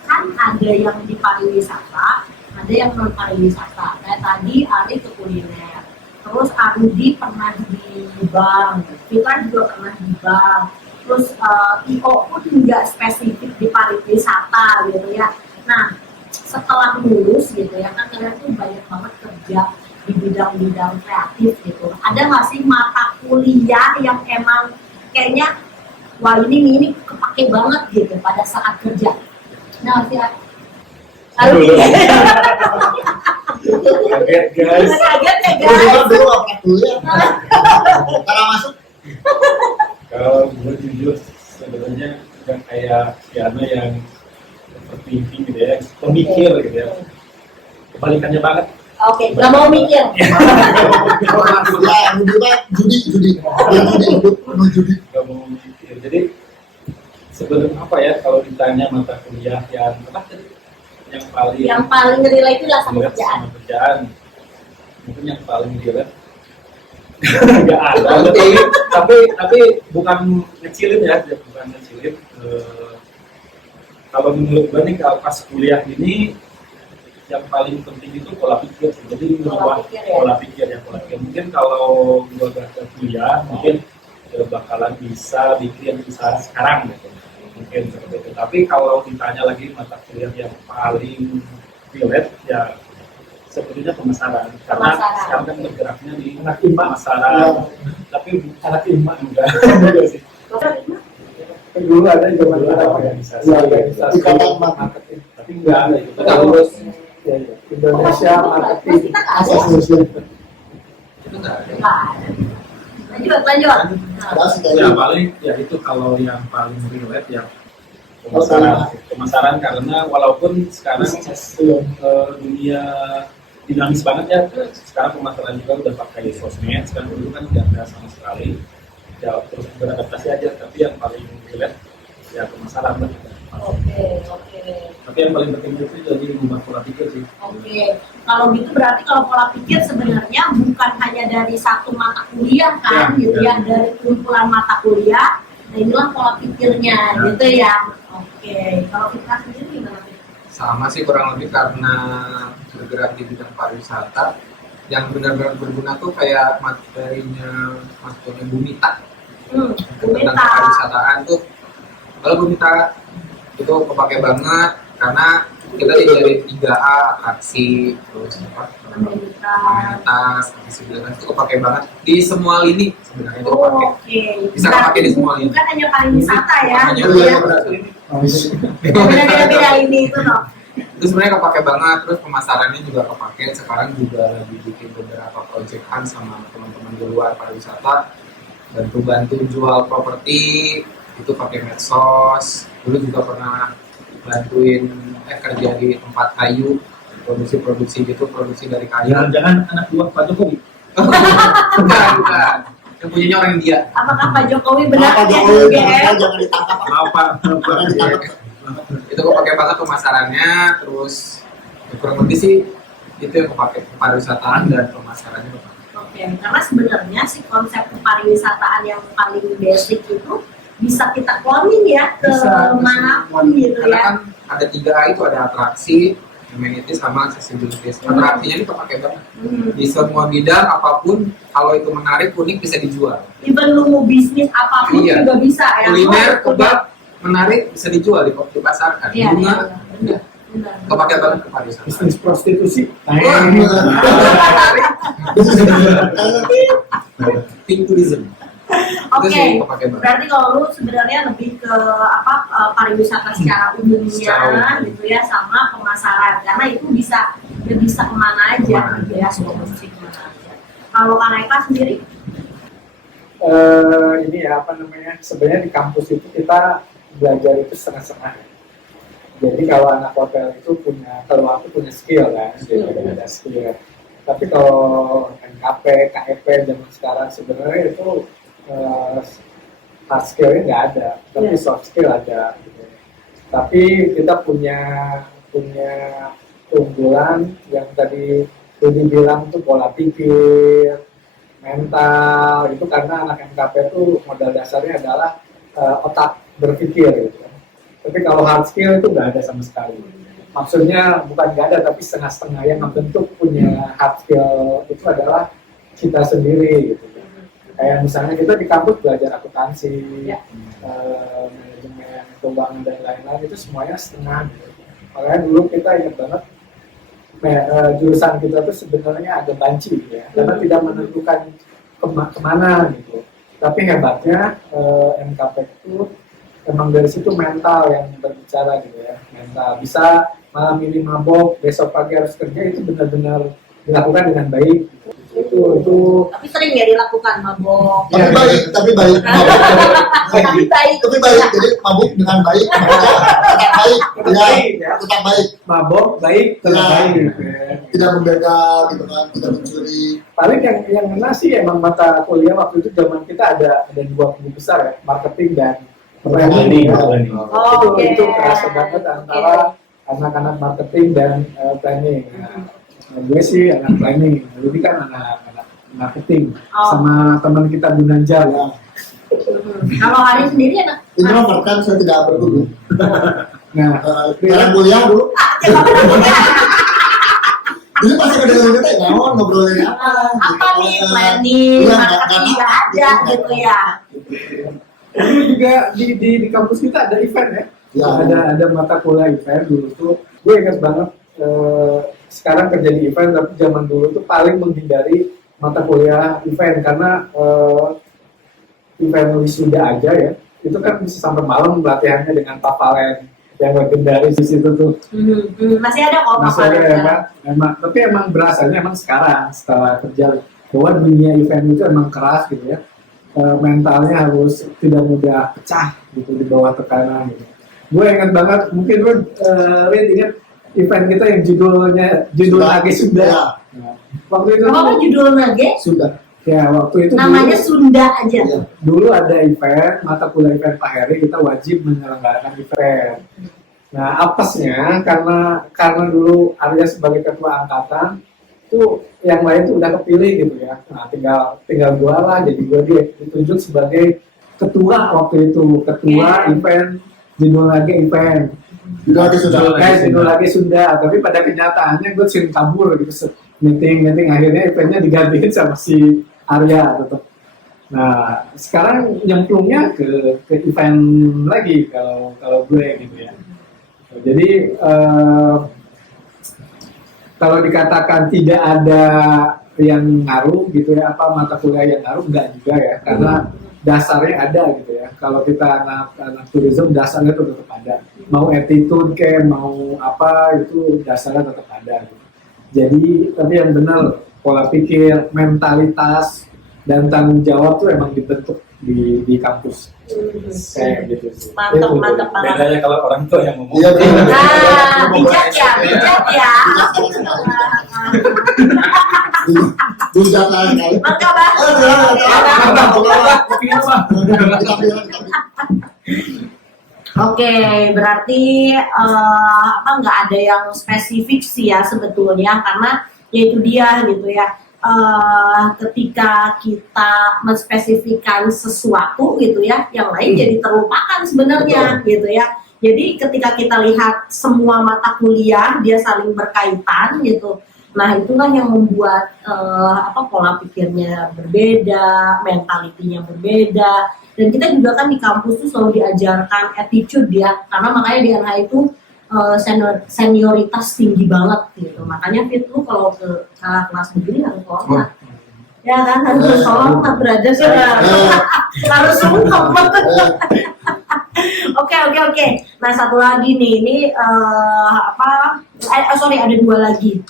kan ada yang di pariwisata, ada yang non pariwisata. Kayak tadi Ari ke kuliner, terus Arudi pernah di bank, Fitra juga pernah di bank. Terus IO pun juga spesifik di pariwisata gitu ya. Nah, setelah lulus gitu ya, kan kalian tuh banyak banget kerja di bidang-bidang kreatif gitu. Ada nggak sih mata kuliah yang emang kayaknya wah ini kepake banget gitu pada saat kerja? Nah, sih Kaget guys. Kaget ya guys. Dulu apa kuliah? Karena masuk. Kalau gue jujur sebenarnya nggak kayak Siana yang overthinking gitu ya, pemikir gitu ya. Kebalikannya banget. Oke, nggak mau mikir. Ya, judi. Nggak mau mikir. Jadi sebenarnya apa ya kalau ditanya mata kuliah yang apa tadi? Yang paling relate itu lah sama kerjaan. Mungkin yang paling relate nggak ada, tapi bukan ngecilin ya, bukan ngecilin. Kalau menurut gue nih kalau pas kuliah ini yang paling penting itu pola pikir. Jadi pola pikir. Mungkin kalau gue gak ke kuliah, mungkin bakalan bisa bikin usaha sekarang gitu. Mungkin seperti itu. Tapi kalau ditanya lagi mata kuliah yang paling relate ya sebetulnya pemasaran, karena sekarang kan bergeraknya di pemasaran, tapi anak IMA enggak sih. Dulu ada zaman organisasi, marketing, tapi enggak ada itu. Terus Indonesia Marketing Association. Lanjut. Ya paling ya itu kalau yang paling relate ya pemasaran karena walaupun sekarang dunia dinamis banget ya, sekarang pemasaran juga udah pakai sosmed, sekarang dulu kan tidak ada sama sekali ya, terus beradaptasi aja. Tapi yang paling relate ya pemasaran lah. Oke. Tapi yang paling penting itu jadi mengubah pola pikir sih. Oke, kalau gitu berarti kalau pola pikir sebenarnya bukan hanya dari satu mata kuliah kan, Ya, gitu ya, ya. dari kumpulan mata kuliah. Nah inilah pola pikirnya, Ya. gitu ya. Oke, kalau kita sendiri gimana? Fit? Sama sih kurang lebih karena bergerak di bidang pariwisata yang benar-benar berguna tuh kayak materinya Bumita tentang Bumita. pariwisataan tuh. Kalau Bumita itu kepake banget karena kita diajarin 3A, atraksi, terus apa, amenitas, aktivitas itu kepake banget di semua lini sebenarnya itu kepake. Oke, Bisa kepake di semua lini. bukan hanya pariwisata ya, Hanya gitu ya. Iya. Beda-beda ini itu loh. Itu sebenarnya kepake banget, terus pemasarannya juga kepake. Sekarang juga lagi bikin beberapa proyekan sama teman-teman di luar pariwisata, bantu jual properti itu pakai medsos. Dulu juga pernah bantuin kerja di tempat kayu, produksi dari kayu. Jangan-jangan anak buah Pak Jokowi. Bukan yang punyanya orang India. Apakah Pak Jokowi benar Pak dia Jokowi di UGM? jangan ditangkap. Maaf Pak. Jangan ditangkap. Itu kepake banget pemasarannya, terus ya kurang lebih sih itu yang kepake pariwisataan dan pemasarannya. Oke, karena sebenarnya sih konsep pariwisataan yang paling basic itu bisa kita cloning ya ke manapun gitu Karena ya. kan ada 3A itu ada atraksi, amenities sama accessibility. Atraksinya itu kepake banget. Di semua bidang apapun, kalau itu menarik, unik bisa dijual. Even lu mau bisnis apapun Iya. juga bisa ya. Kuliner, Oh, kebab, menarik bisa dijual di pasarkan. Iya, Bunga, iya, udah. benar. Kepake banget ke pariwisata. Bisnis prostitusi. Wah, Pink tourism. Itu Oke, sih kepake banget. berarti kalau lu sebenarnya lebih ke pariwisata secara umumnya Secara umum. gitu ya, sama pemasaran karena itu bisa kemana aja gitu ya, solusi kemana aja. Kalau Kak Naika sendiri? Ini ya apa namanya, sebenarnya di kampus itu kita belajar itu setengah-setengah. Jadi kalau anak hotel itu kalau aku punya skill kan, jadi ada skill. Tapi kalau NKP, KEP zaman sekarang sebenarnya itu hard skill-nya nggak ada, tapi soft skill ada. Gitu. Tapi kita punya keunggulan yang tadi Rudy bilang tuh pola pikir, mental, itu karena anak NKP itu modal dasarnya adalah otak berpikir gitu. Tapi kalau hard skill itu nggak ada sama sekali. Maksudnya bukan nggak ada, tapi setengah-setengah. Yang membentuk punya hard skill itu adalah kita sendiri gitu. Kayak misalnya kita di kampus belajar akuntansi, manajemen keuangan dan lain-lain, itu semuanya setengah gitu. Makanya dulu kita ingat banget jurusan kita tuh sebenarnya agak banci gitu ya, karena tidak menentukan kemana gitu. Tapi hebatnya MKP itu emang dari situ mental yang berbicara gitu ya, mental. Bisa malam ini mabok, besok pagi harus kerja, itu benar-benar dilakukan dengan baik gitu. Itu Tapi sering ya dilakukan mabok. Tapi baik. Tapi baik. Tapi baik. Jadi mabuk dengan baik. Tetap baik. ya, Tetap baik. mabok baik, tetap baik gitu ya. Tidak membegal gitu kan, tidak mencuri. Paling yang kena sih emang mata kuliah waktu itu zaman kita ada 2 guru besar ya, marketing dan planning. Oh, Itu oke. kerasa banget antara anak-anak marketing dan planning. Nah, gue sih anak planning, jadi kan anak marketing sama teman kita Gunanjar ya. Kalau Hari sendiri anak Introvert kan, saya tidak berguru. Nah, Karena kuliah dulu. Jadi pas ada dengan kita ya, ngobrolin apa nih planning, Iya, marketing nggak ada gitu ya. dulu juga di kampus kita ada event ya. Ya. Ada mata kuliah event dulu tuh. Gue ingat banget sekarang kerja di event, tapi zaman dulu tuh paling menghindari mata kuliah event karena event wisuda aja ya. Itu kan bisa sampai malam latihannya dengan papalen yang legendaris di situ tuh. Masih ada kok Masih ada ya, Pak. Tapi emang berasanya emang sekarang setelah kerja bahwa dunia event itu emang keras gitu ya. Mentalnya harus tidak mudah pecah gitu di bawah tekanan gitu. Gue ingat banget, mungkin lu ingat event kita yang judul Sudah. lagi sudah. Ya. Nah, waktu itu Apa judul nage? Sudah. Ya, waktu itu Namanya dulu, Sunda aja. Iya. dulu ada event, mata kuliah event Pak Heri, kita wajib menyelenggarakan event. Nah, apesnya karena dulu Arya sebagai ketua angkatan, itu yang lain tuh udah kepilih gitu ya. Nah, tinggal gua lah, jadi gua ditunjuk sebagai ketua waktu itu, ketua event, judul lagi event. Itu lagi sudah. Judul lagi Sunda, tapi pada kenyataannya gue sering kabur gitu. Meeting akhirnya eventnya digantiin sama si Arya tetap. Nah, sekarang nyemplungnya ke event lagi kalau gue gitu ya. Jadi kalau dikatakan tidak ada yang ngaruh gitu ya, apa mata kuliah yang ngaruh, enggak juga ya, karena dasarnya ada gitu ya. Kalau kita anak tourism, dasarnya itu tetap ada. Mau attitude kayak mau apa itu dasarnya tetap ada gitu. Jadi tapi yang benar pola pikir, mentalitas dan tanggung jawab tuh emang dibentuk di kampus kayak gitu sih. Mantap, Itu. mantap banget. Bedanya kalau orang tua yang ngomong. Iya, benar. Bijak ya, bijak ya. Bijak kali. Maka Bang. Oke, berarti nggak ada yang spesifik sih ya sebetulnya, karena yaitu dia gitu ya. Ketika kita menspesifikkan sesuatu gitu ya, yang lain jadi terlupakan sebenarnya gitu ya. Jadi ketika kita lihat semua mata kuliah dia saling berkaitan gitu. Nah, itulah yang membuat pola pikirnya berbeda, mentalitinya berbeda. Dan kita juga kan di kampus tuh selalu diajarkan attitude ya, karena makanya di NH itu senioritas tinggi banget gitu. Makanya Fit lu kalau ke kelas begini harus hormat. Ya kan, harus hormat berada harus sungkem. Oke. Nah, satu lagi nih, ini ada dua lagi.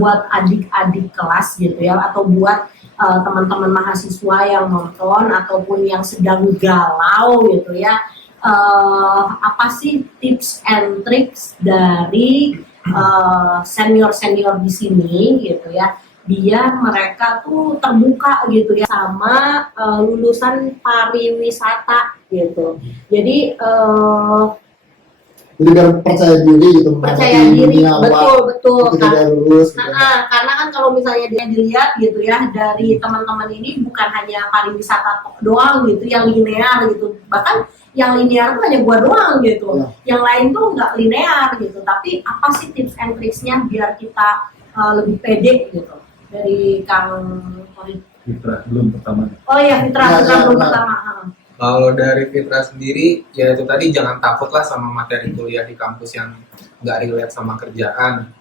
Buat adik-adik kelas gitu ya, atau buat teman-teman mahasiswa yang nonton ataupun yang sedang galau gitu ya, apa sih tips and tricks dari senior-senior di sini gitu ya, biar mereka tuh terbuka gitu ya sama lulusan pariwisata gitu. Jadi biar percaya diri gitu, percaya diri, betul ketika dia lulus gitu. Karena kan kalau misalnya dia dilihat gitu ya dari teman-teman ini bukan hanya pariwisata doang gitu yang linear gitu, bahkan yang linear tuh hanya gua doang gitu, yang lain tuh nggak linear gitu. Tapi apa sih tips and tricksnya biar kita lebih pede gitu dari Kang Fitra belum pertama. Oh iya, Fitra belum pertama. Kalau dari Fitra sendiri, ya itu tadi jangan takutlah sama materi kuliah di kampus yang nggak relate sama kerjaan.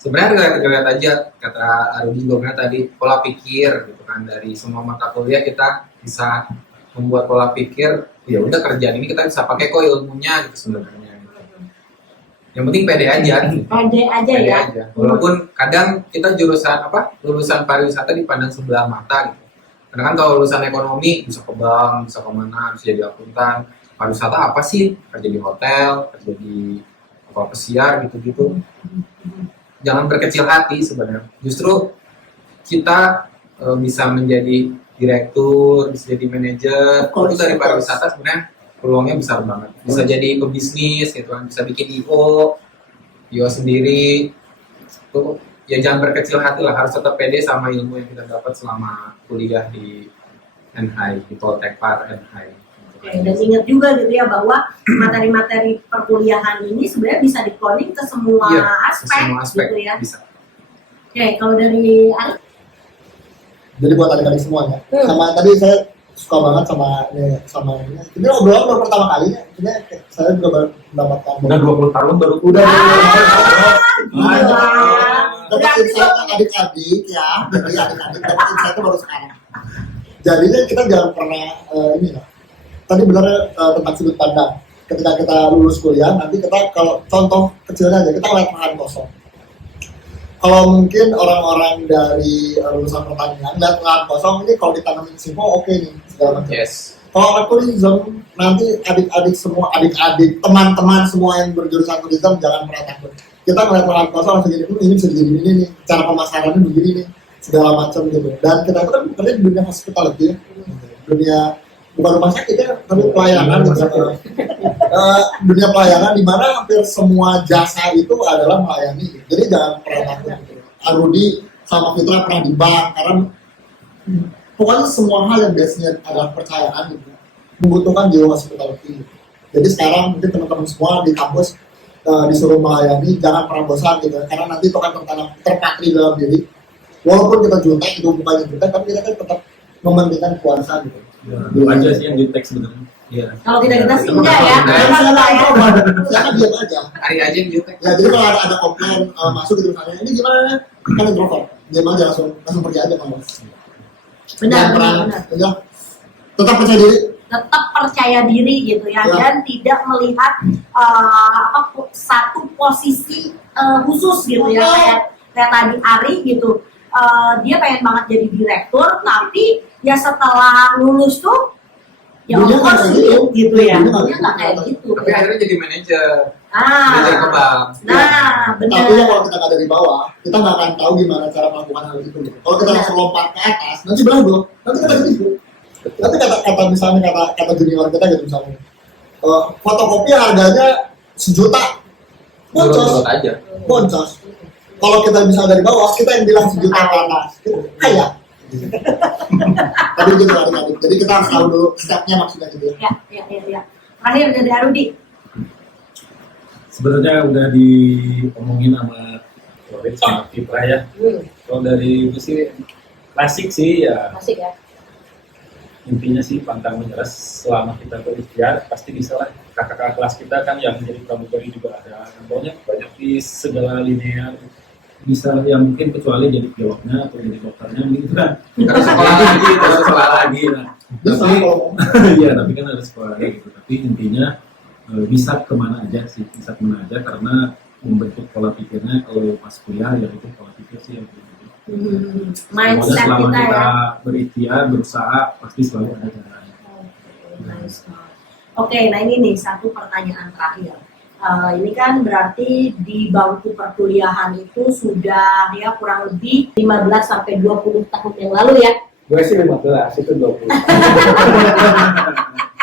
Sebenarnya relate aja, kata Arudi juga tadi, pola pikir gitu kan, dari semua mata kuliah kita bisa membuat pola pikir, ya udah kerjaan ini kita bisa pakai kok ilmunya gitu sebenarnya. Yang penting pede aja. Pede aja. Walaupun kadang kita lulusan pariwisata dipandang sebelah mata gitu. Karena kan kalau lulusan ekonomi bisa ke bank, bisa kemana, bisa jadi akuntan. Pariwisata apa sih? Kerja di hotel, kerja di pesiar gitu-gitu. Jangan berkecil hati sebenarnya. Justru kita bisa menjadi direktur, bisa jadi manajer. Itu dari pariwisata sebenarnya peluangnya besar banget. Bisa jadi pebisnis gitu kan, bisa bikin IO sendiri. Tuh. Ya jangan berkecil hati lah, harus tetap pede sama ilmu yang kita dapat selama kuliah di NHI, di Poltekpar NHI. Oke, dan ingat juga gitu ya bahwa materi-materi perkuliahan ini sebenarnya bisa di-cloning ke semua aspek gitu ya. Bisa. Oke, kalau dari Ali? Jadi buat adik-adik semuanya. Sama tadi saya suka banget sama ini. Ini obrolan baru pertama kalinya. Ini saya juga baru mendapatkan. Udah 20 tahun baru. Udah 20 tahun. Gila. Dapat insight adik-adik ya, jadi adik-adik dapat insight baru sekarang. Jadinya kita jangan pernah ini ya. Tadi benar tentang sudut pandang. Ketika kita lulus kuliah, nanti kita kalau contoh kecilnya aja, kita ngeliat lahan kosong. Kalau mungkin orang-orang dari lulusan pertanian lihat lahan kosong ini kalau ditanamin simpel oke nih segala macam. Yes. Kalau anak tourism nanti adik-adik semua, adik-adik teman-teman semua yang berjurusan tourism jangan pernah takut. Kita ngeliat lahan kosong langsung gini, ini bisa jadi ini nih, cara pemasarannya begini nih. segala macam gitu. Dan kita itu kan bekerja di dunia hospitality ya. Dunia bukan rumah sakit ya, tapi pelayanan gitu. Dunia pelayanan di mana hampir semua jasa itu adalah melayani. Jadi jangan pernah takut gitu. Arudi sama Fitra pernah di bank karena pokoknya semua hal yang biasanya adalah percayaan gitu, membutuhkan jiwa hospitality. Jadi sekarang mungkin teman-teman semua di kampus disuruh melayani, jangan pernah bosan gitu, karena nanti itu akan terpatri dalam diri. Walaupun kita jutek, itu bukannya jutek, tapi kita kan tetap mementingkan kuasa gitu. Ya, lu aja sih yang jutek sebenarnya. Iya. Kalau kita sih enggak ya. Saya kan diam aja. Hari aja yang jutek. Ya jadi kalau ada komplain masuk gitu misalnya, ini gimana? Kan introvert, diam aja langsung pergi aja kalau. Benar. Ya, tetap percaya diri. Tetap percaya diri gitu ya, Ya. dan tidak melihat satu posisi khusus gitu ya, kayak tadi Ari gitu. Dia pengen banget jadi direktur, tapi ya setelah lulus tuh ya Dunia of course nggak kayak gitu ya, Dunia nggak dia nggak kayak gitu. Tapi akhirnya jadi manajer ke bank. Nah, Tapi ya benar. kalau kita nggak dari bawah, kita nggak akan tahu gimana cara melakukan hal itu. Kalau kita langsung lompat ke atas, nanti belum, nanti kita ketipu. Nanti kata misalnya kata junior kita gitu misalnya, fotokopi harganya 1 juta, boncos, aja. boncos. Kalau kita bisa dari bawah, kita yang bilang 1 juta ke atas, gitu. Kaya. Tapi gitu adik-adik. Jadi kita harus tahu dulu stepnya maksudnya gitu ya. Ya. Terakhir dari Arudi. Sebenarnya udah diomongin sama Florid sama Fitra ya. Kalau dari gue sih klasik sih ya, Masih ya. intinya sih pantang menyerah. Selama kita berikhtiar pasti bisa lah. Kakak-kakak kelas kita kan yang jadi pramugari juga ada, banyak di segala linear, bisa yang mungkin kecuali jadi pilotnya atau jadi dokternya gitu kan. Harus sekolah lagi, Harus sekolah lagi. Nah, Bisa tapi kalau iya, tapi kan harus sekolah lagi gitu. Tapi intinya bisa kemana aja sih, bisa kemana aja karena membentuk pola pikirnya kalau pas kuliah ya itu pola pikir sih yang gitu. Mindset Selama kita kita ya. berikhtiar, berusaha, pasti selalu ada caranya. Nice. Oke, nah ini nih satu pertanyaan terakhir. Ini kan berarti di bangku perkuliahan itu sudah ya kurang lebih 15 sampai 20 tahun yang lalu ya. Gue sih 15, itu 20.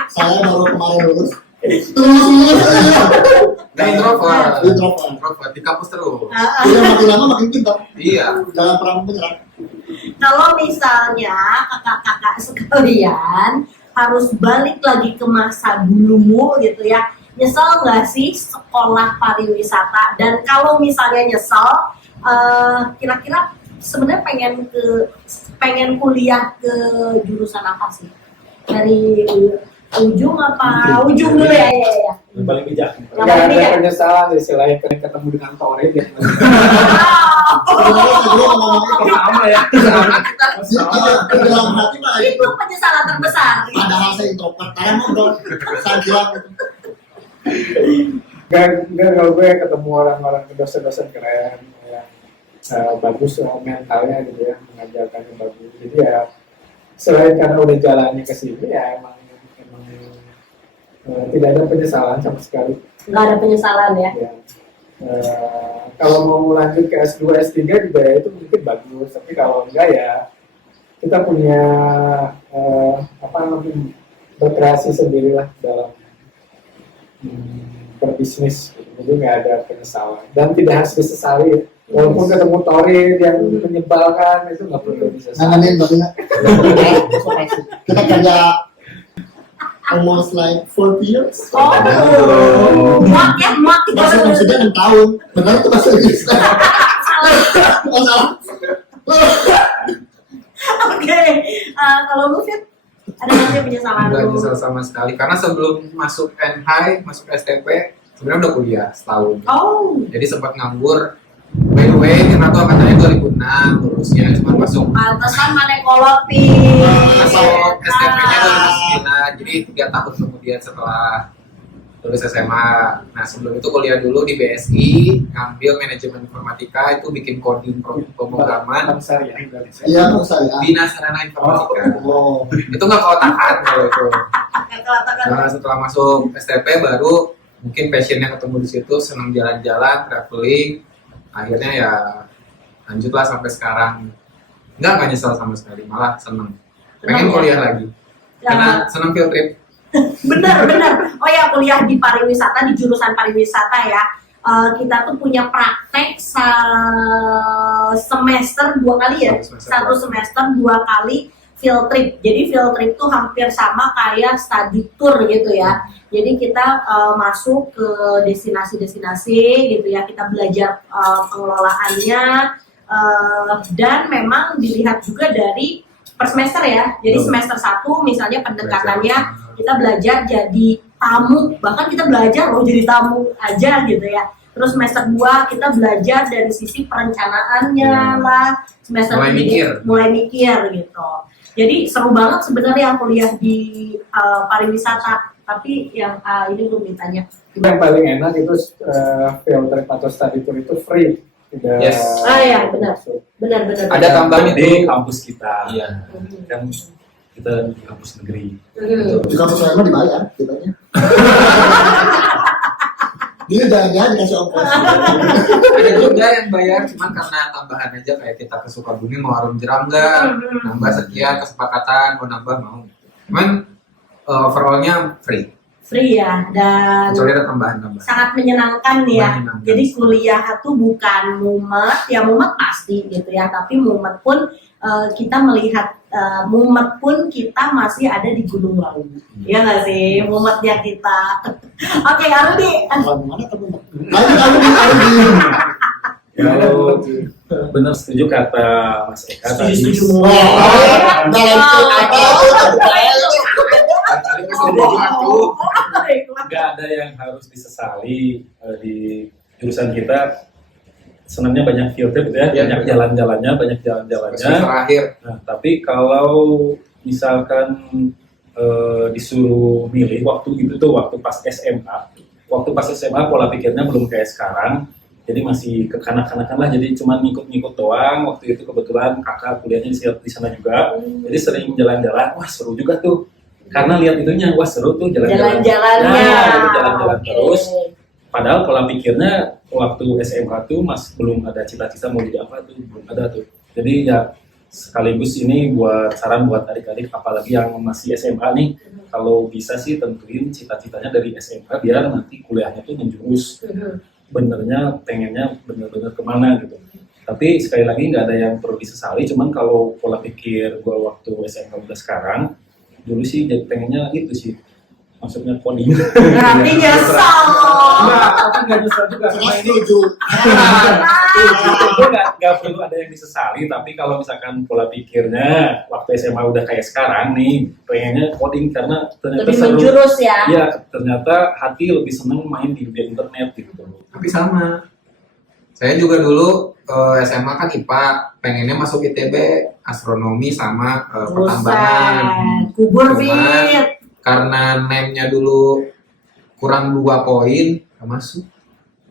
saya baru kemarin lulus. Nah, introvert. Introvert. Di kampus terus. Dia makin lama makin pintar. Iya. Jangan pernah menyerah. Kalau misalnya kakak-kakak sekalian harus balik lagi ke masa dulu gitu ya, nyesel nggak sih sekolah pariwisata? Dan kalau misalnya nyesel, kira-kira sebenarnya pengen kuliah ke jurusan apa sih? Dari ujung apa? Ujung dulu ya. Yang paling bijak. Yang Nggak paling ada bijak. penyesalan istilahnya ketemu dengan Tore gitu. Sebenarnya saya juga ngomong itu. Sama ya. Di dalam hati mah itu. Itu penyesalan terbesar. Padahal saya introvert. Karena ngobrol. Saya bilang gitu. Enggak kalau gue ketemu orang-orang dosen-dosen keren yang bagus mentalnya gitu ya, mengajarkannya bagus. Jadi ya selain karena udah jalannya ke sini ya emang tidak ada penyesalan sama sekali. Nggak ada penyesalan ya. Ya. Kalau mau lanjut ke S2, S3 juga ya itu mungkin bagus, tapi kalau enggak ya kita punya berkreasi sendirilah dalam berbisnis, jadi nggak ada penyesalan dan tidak harus disesali. Walaupun ketemu Tori yang menyebalkan itu nggak perlu disesali. Nanganin baginya. Kita kerja almost like 40 years. Oh, muak ya. Maksudnya 6 tahun. Benar itu bahasa Inggris. Oh, salah. Oke, kalau lu Fit, ada nggak sih penyesalan Nggak lu? nyesel sama sekali. Karena sebelum masuk NHI, masuk STP, sebenarnya udah kuliah setahun. Oh, Jadi sempat nganggur. By the way, karena tuh angkatannya 2006 lulusnya, cuma masuk pantesan mana kolopi. masuk STP-nya 2009. Jadi 3 tahun kemudian setelah lulus SMA. Nah sebelum itu kuliah dulu di BSI, ngambil manajemen informatika, itu bikin coding pemrograman Bangsa ya Indonesia. Iya, mau saya. Bina Sarana Informatika. Oh. Itu nggak keotakan kalau itu. Katakan. Nah, setelah masuk STP baru mungkin passionnya ketemu di situ, senang jalan-jalan, traveling, akhirnya ya lanjutlah sampai sekarang. Nggak nyesel sama sekali, malah seneng. Pengen Seneng ya? kuliah lagi. Karena seneng field trip. Benar. Oh ya, kuliah di pariwisata, di jurusan pariwisata ya. Kita tuh punya praktek semester 2 kali ya. Satu semester 2 kali field trip. Jadi field trip tuh hampir sama kayak study tour gitu ya. Jadi kita masuk ke destinasi-destinasi gitu ya. Kita belajar pengelolaannya dan memang dilihat juga dari per semester ya. Jadi semester 1 misalnya pendekatannya kita belajar jadi tamu, bahkan kita belajar loh jadi tamu aja gitu ya. Terus semester 2 kita belajar dari sisi perencanaannya lah. Semester 3 mulai mikir gitu. Jadi seru banget sebenarnya kuliah di pariwisata. Tapi yang ini belum ditanya. Yang paling enak itu field trip atau study tour itu free. Tidak. Yes. Ya benar. Benar. Ada tambahan di kampus kita. Iya. Kan kita di kampus negeri. Di kampus lain mah dibayar kitanya. Dia jangan dikasih ongkos. Ada juga yang bayar cuman karena tambahan aja, kayak kita ke Sukabumi mau harum jeram nggak, nambah sekian kesepakatan, mau nambah mau. Cuman overallnya free ya, dan kecuali ada tambahan. sangat menyenangkan ya. Menyenangkan. Jadi kuliah itu bukan mumet, ya mumet pasti gitu ya, tapi mumet pun kita melihat mumet pun kita masih ada di Gunung Lawu. Ya nggak sih, mumetnya kita. Oke, Arudi. Mana teman? Arudi. Kalau benar setuju kata Mas Eka tadi. Setuju. Nggak ada yang harus disesali di jurusan kita. Senangnya banyak field trip ya, banyak jalan-jalannya, Terakhir. Nah, tapi kalau misalkan disuruh milih waktu itu tuh waktu pas SMA pola pikirnya belum kayak sekarang, jadi masih kekanak-kanakan lah, jadi cuma ngikut-ngikut doang. Waktu itu kebetulan kakak kuliahnya di sana juga, jadi sering jalan-jalan, wah seru juga tuh, karena lihat itunya, wah seru tuh jalan-jalannya, jalan-jalan terus. Padahal pola pikirnya waktu SMA tuh belum ada cita-cita mau jadi apa tuh, belum ada tuh. Jadi ya sekaligus ini buat saran buat adik-adik apalagi yang masih SMA nih, kalau bisa sih tentuin cita-citanya dari SMA biar nanti kuliahnya tuh menjurus benernya, pengennya bener-bener kemana gitu. Tapi sekali lagi nggak ada yang perlu disesali, cuman kalau pola pikir gue waktu SMA udah sekarang, dulu sih jadi pengennya itu sih, maksudnya coding. Berarti nyesel. Enggak, tapi nggak nyesel juga. Sama ini Itu nggak perlu ada yang disesali, tapi kalau misalkan pola pikirnya waktu SMA udah kayak sekarang nih, pengennya coding karena ternyata Lebih seru. menjurus ya. Iya, ternyata hati lebih seneng main di dunia internet gitu. Tapi sama. Saya juga dulu SMA kan IPA, pengennya masuk ITB, astronomi sama pertambangan. Kubur Cuman, fit. karena name-nya dulu kurang 2 poin, gak masuk.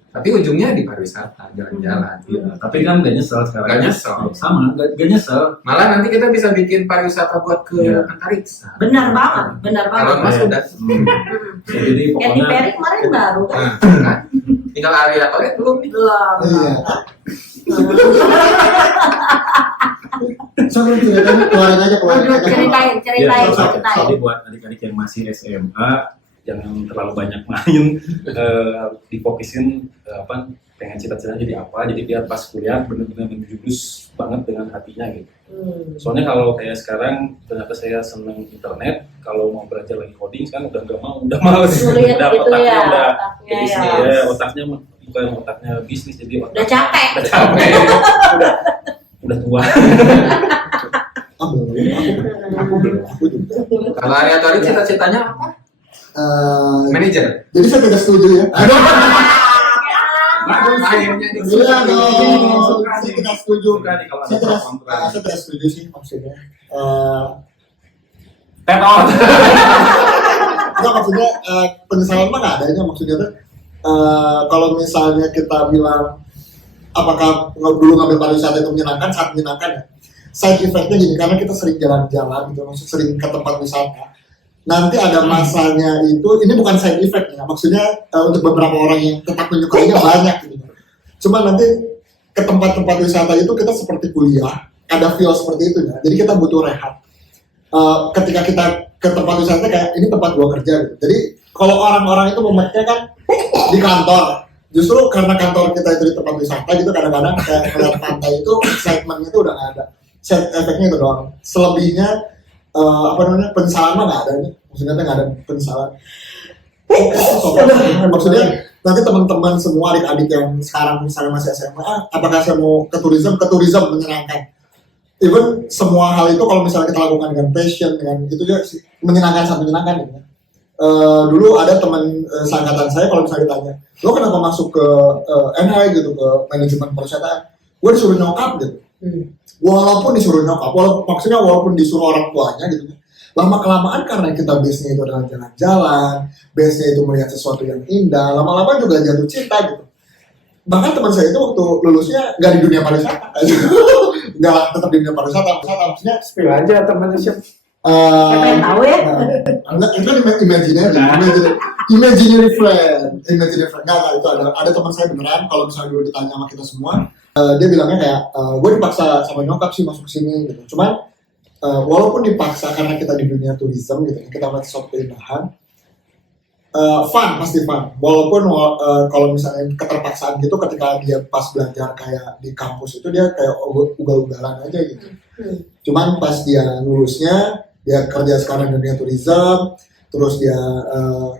Tapi ujungnya di pariwisata, jalan-jalan. Tapi kan gak nyesel sekarang. Gak nyesel. Sama, gak nyesel. Malah nanti kita bisa bikin pariwisata buat ke antariksa. Benar banget. Kalau Mas Ya. udah. Jadi Yang di pokoknya Peri kemarin baru kan? Nah, kan? Tinggal aviatornya belum nih. Belum. Iya. Sama ceritanya keluarin aja. Ceritain. jadi buat adik-adik yang masih SMA jangan terlalu banyak main, difokusin pengen cita-citanya jadi apa, jadi biar pas kuliah benar-benar menjurus banget dengan hatinya gitu. Soalnya kalau kayak sekarang ternyata saya seneng internet, kalau mau belajar lagi coding kan udah nggak mau, udah males, Sulit udah gitu otaknya ya, udah otaknya bisnis ya. ya, otaknya bukan otaknya bisnis, jadi Udah capek. udah tua. Aku belum. Kalau aviatorik cita-citanya apa? Manajer. Jadi saya tidak setuju ya. Akhirnya Iya dong. Saya tidak setuju. Suka nih kalau ada Saya tidak, kontra. saya tidak setuju sih maksudnya. Tap out. Enggak maksudnya penyesalan mah nggak adanya, maksudnya tuh kalau misalnya kita bilang apakah dulu ngambil pariwisata itu menyenangkan, sangat menyenangkan ya. Side effect-nya gini, karena kita sering jalan-jalan gitu, maksudnya sering ke tempat wisata. Nanti ada masanya itu, ini bukan side effect ya, maksudnya untuk beberapa orang yang tetap menyukainya banyak gitu. Cuma nanti ke tempat-tempat wisata itu kita seperti kuliah, ada feel seperti itu ya. Jadi kita butuh rehat. Ketika kita ke tempat wisata kayak ini tempat gua kerja gitu. Jadi kalau orang-orang itu momennya kan di kantor, justru karena kantor kita itu di tempat wisata gitu, kadang-kadang kayak ngeliat pantai itu segmennya itu udah nggak ada, set efeknya itu doang. Selebihnya penyesalan mah nggak ada nih, maksudnya nggak ada penyesalan. Maksudnya nanti teman-teman semua adik-adik yang sekarang misalnya masih SMA, apakah saya mau ke tourism menyenangkan. Even semua hal itu kalau misalnya kita lakukan dengan passion, dengan itu ya menyenangkan gitu. Dulu ada teman seangkatan saya, kalau misalnya ditanya, lo kenapa masuk ke NHI gitu, ke manajemen perwisata? Gue disuruh nyokap gitu. Walaupun disuruh nyokap, walaupun disuruh orang tuanya gitu. Lama kelamaan karena kita base-nya itu adalah jalan-jalan, base-nya itu melihat sesuatu yang indah, lama-lama juga jatuh cinta gitu. Bahkan teman saya itu waktu lulusnya nggak di dunia pariwisata, nggak tetap di dunia pariwisata, maksudnya Spill aja temannya siapa? Pengen tahu ya? Enggak, itu kan imaginary friend. Enggak, itu ada teman saya beneran, kalau misalnya dulu ditanya sama kita semua, dia bilangnya kayak, gue dipaksa sama nyokap sih masuk sini gitu. Cuman, walaupun dipaksa karena kita di dunia tourism gitu, kita melihat sesuatu keindahan, pasti fun. Walaupun kalau misalnya keterpaksaan gitu, ketika dia pas belajar kayak di kampus itu dia kayak ugal-ugalan aja gitu. Cuman pas dia lulusnya, dia kerja sekarang di dunia tourism, terus dia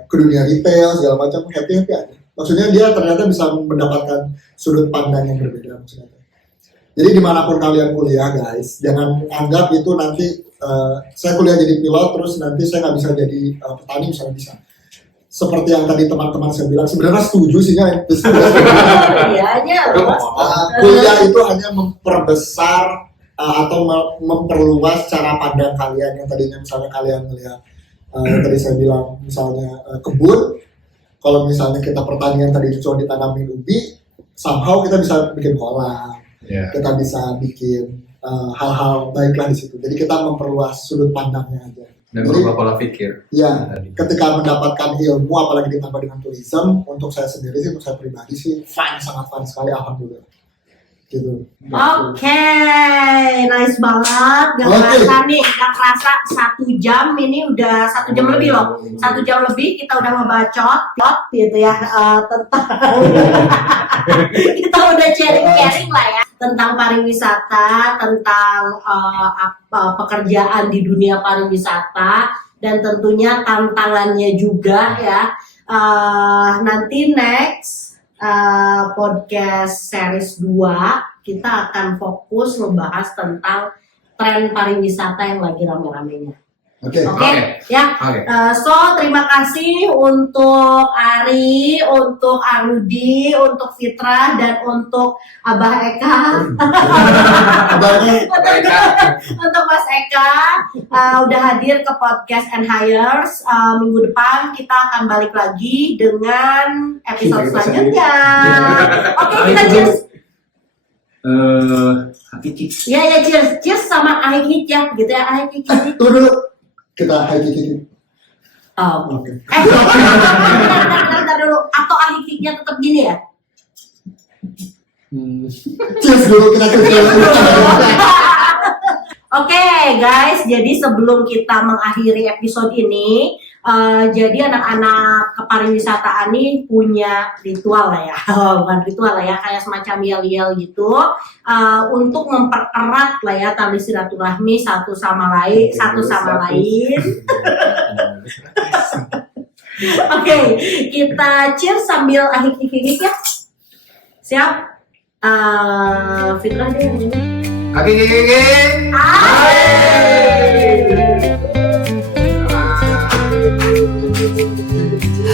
ke dunia retail segala macam, happy aja. Maksudnya dia ternyata bisa mendapatkan sudut pandang yang berbeda maksudnya. Jadi dimanapun kalian kuliah guys, jangan anggap itu nanti saya kuliah jadi pilot terus nanti saya nggak bisa jadi petani, misalnya bisa. Seperti yang tadi teman-teman saya bilang, sebenarnya setuju sih ya. Kuliah itu hanya memperbesar atau memperluas cara pandang kalian. Yang tadinya misalnya kalian melihat yang tadi saya bilang misalnya kebun, kalau misalnya kita pertanian tadi cuma ditanamin ubi, somehow kita bisa bikin kolam, kita bisa bikin hal-hal baiklah di situ. Jadi kita memperluas sudut pandangnya aja. Dan berubah pola pikir. Ya, ketika mendapatkan ilmu, apalagi ditambah dengan tourism, untuk saya sendiri sih, untuk saya pribadi sih, sangat fun sekali, alhamdulillah. Gitu. Oke, nice banget. Gak kerasa 1 jam, ini udah 1 jam lebih loh. 1 jam lebih kita udah ngebacot gitu ya, tentang kita udah sharing lah ya tentang pariwisata, tentang pekerjaan di dunia pariwisata, dan tentunya tantangannya juga ya. Nanti next podcast series 2 kita akan fokus membahas tentang tren pariwisata yang lagi rame-ramenya. Oke. So terima kasih untuk Ari, untuk Arudi, untuk Fitra, dan untuk Abah Eka. Untuk Mas Eka udah hadir ke podcast and Hires. Minggu depan kita akan balik lagi dengan episode selanjutnya. Oke, kita cheers. Ya cheers sama ahikik ya, gitu ya ahikik. Tunggu dulu. Kita high-kicking. Oke. Bentar dulu. Atau ahikiknya tetap gini ya? Cheers dulu, kita cheers. Oke guys, jadi sebelum kita mengakhiri episode ini, jadi anak-anak kepariwisataan ini punya ritual lah ya, bukan ritual lah ya, kayak semacam yel-yel gitu, untuk mempererat lah ya tali silaturahmi satu sama lain. Oke, kita cheers sambil ahik-hik ya. Siap? Fitra deh yang ini. Kaki.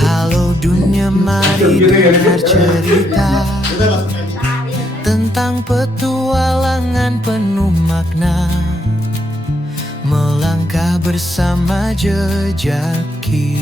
Halo dunia, mari dengar cerita tentang petualangan penuh makna, melangkah bersama jejaki.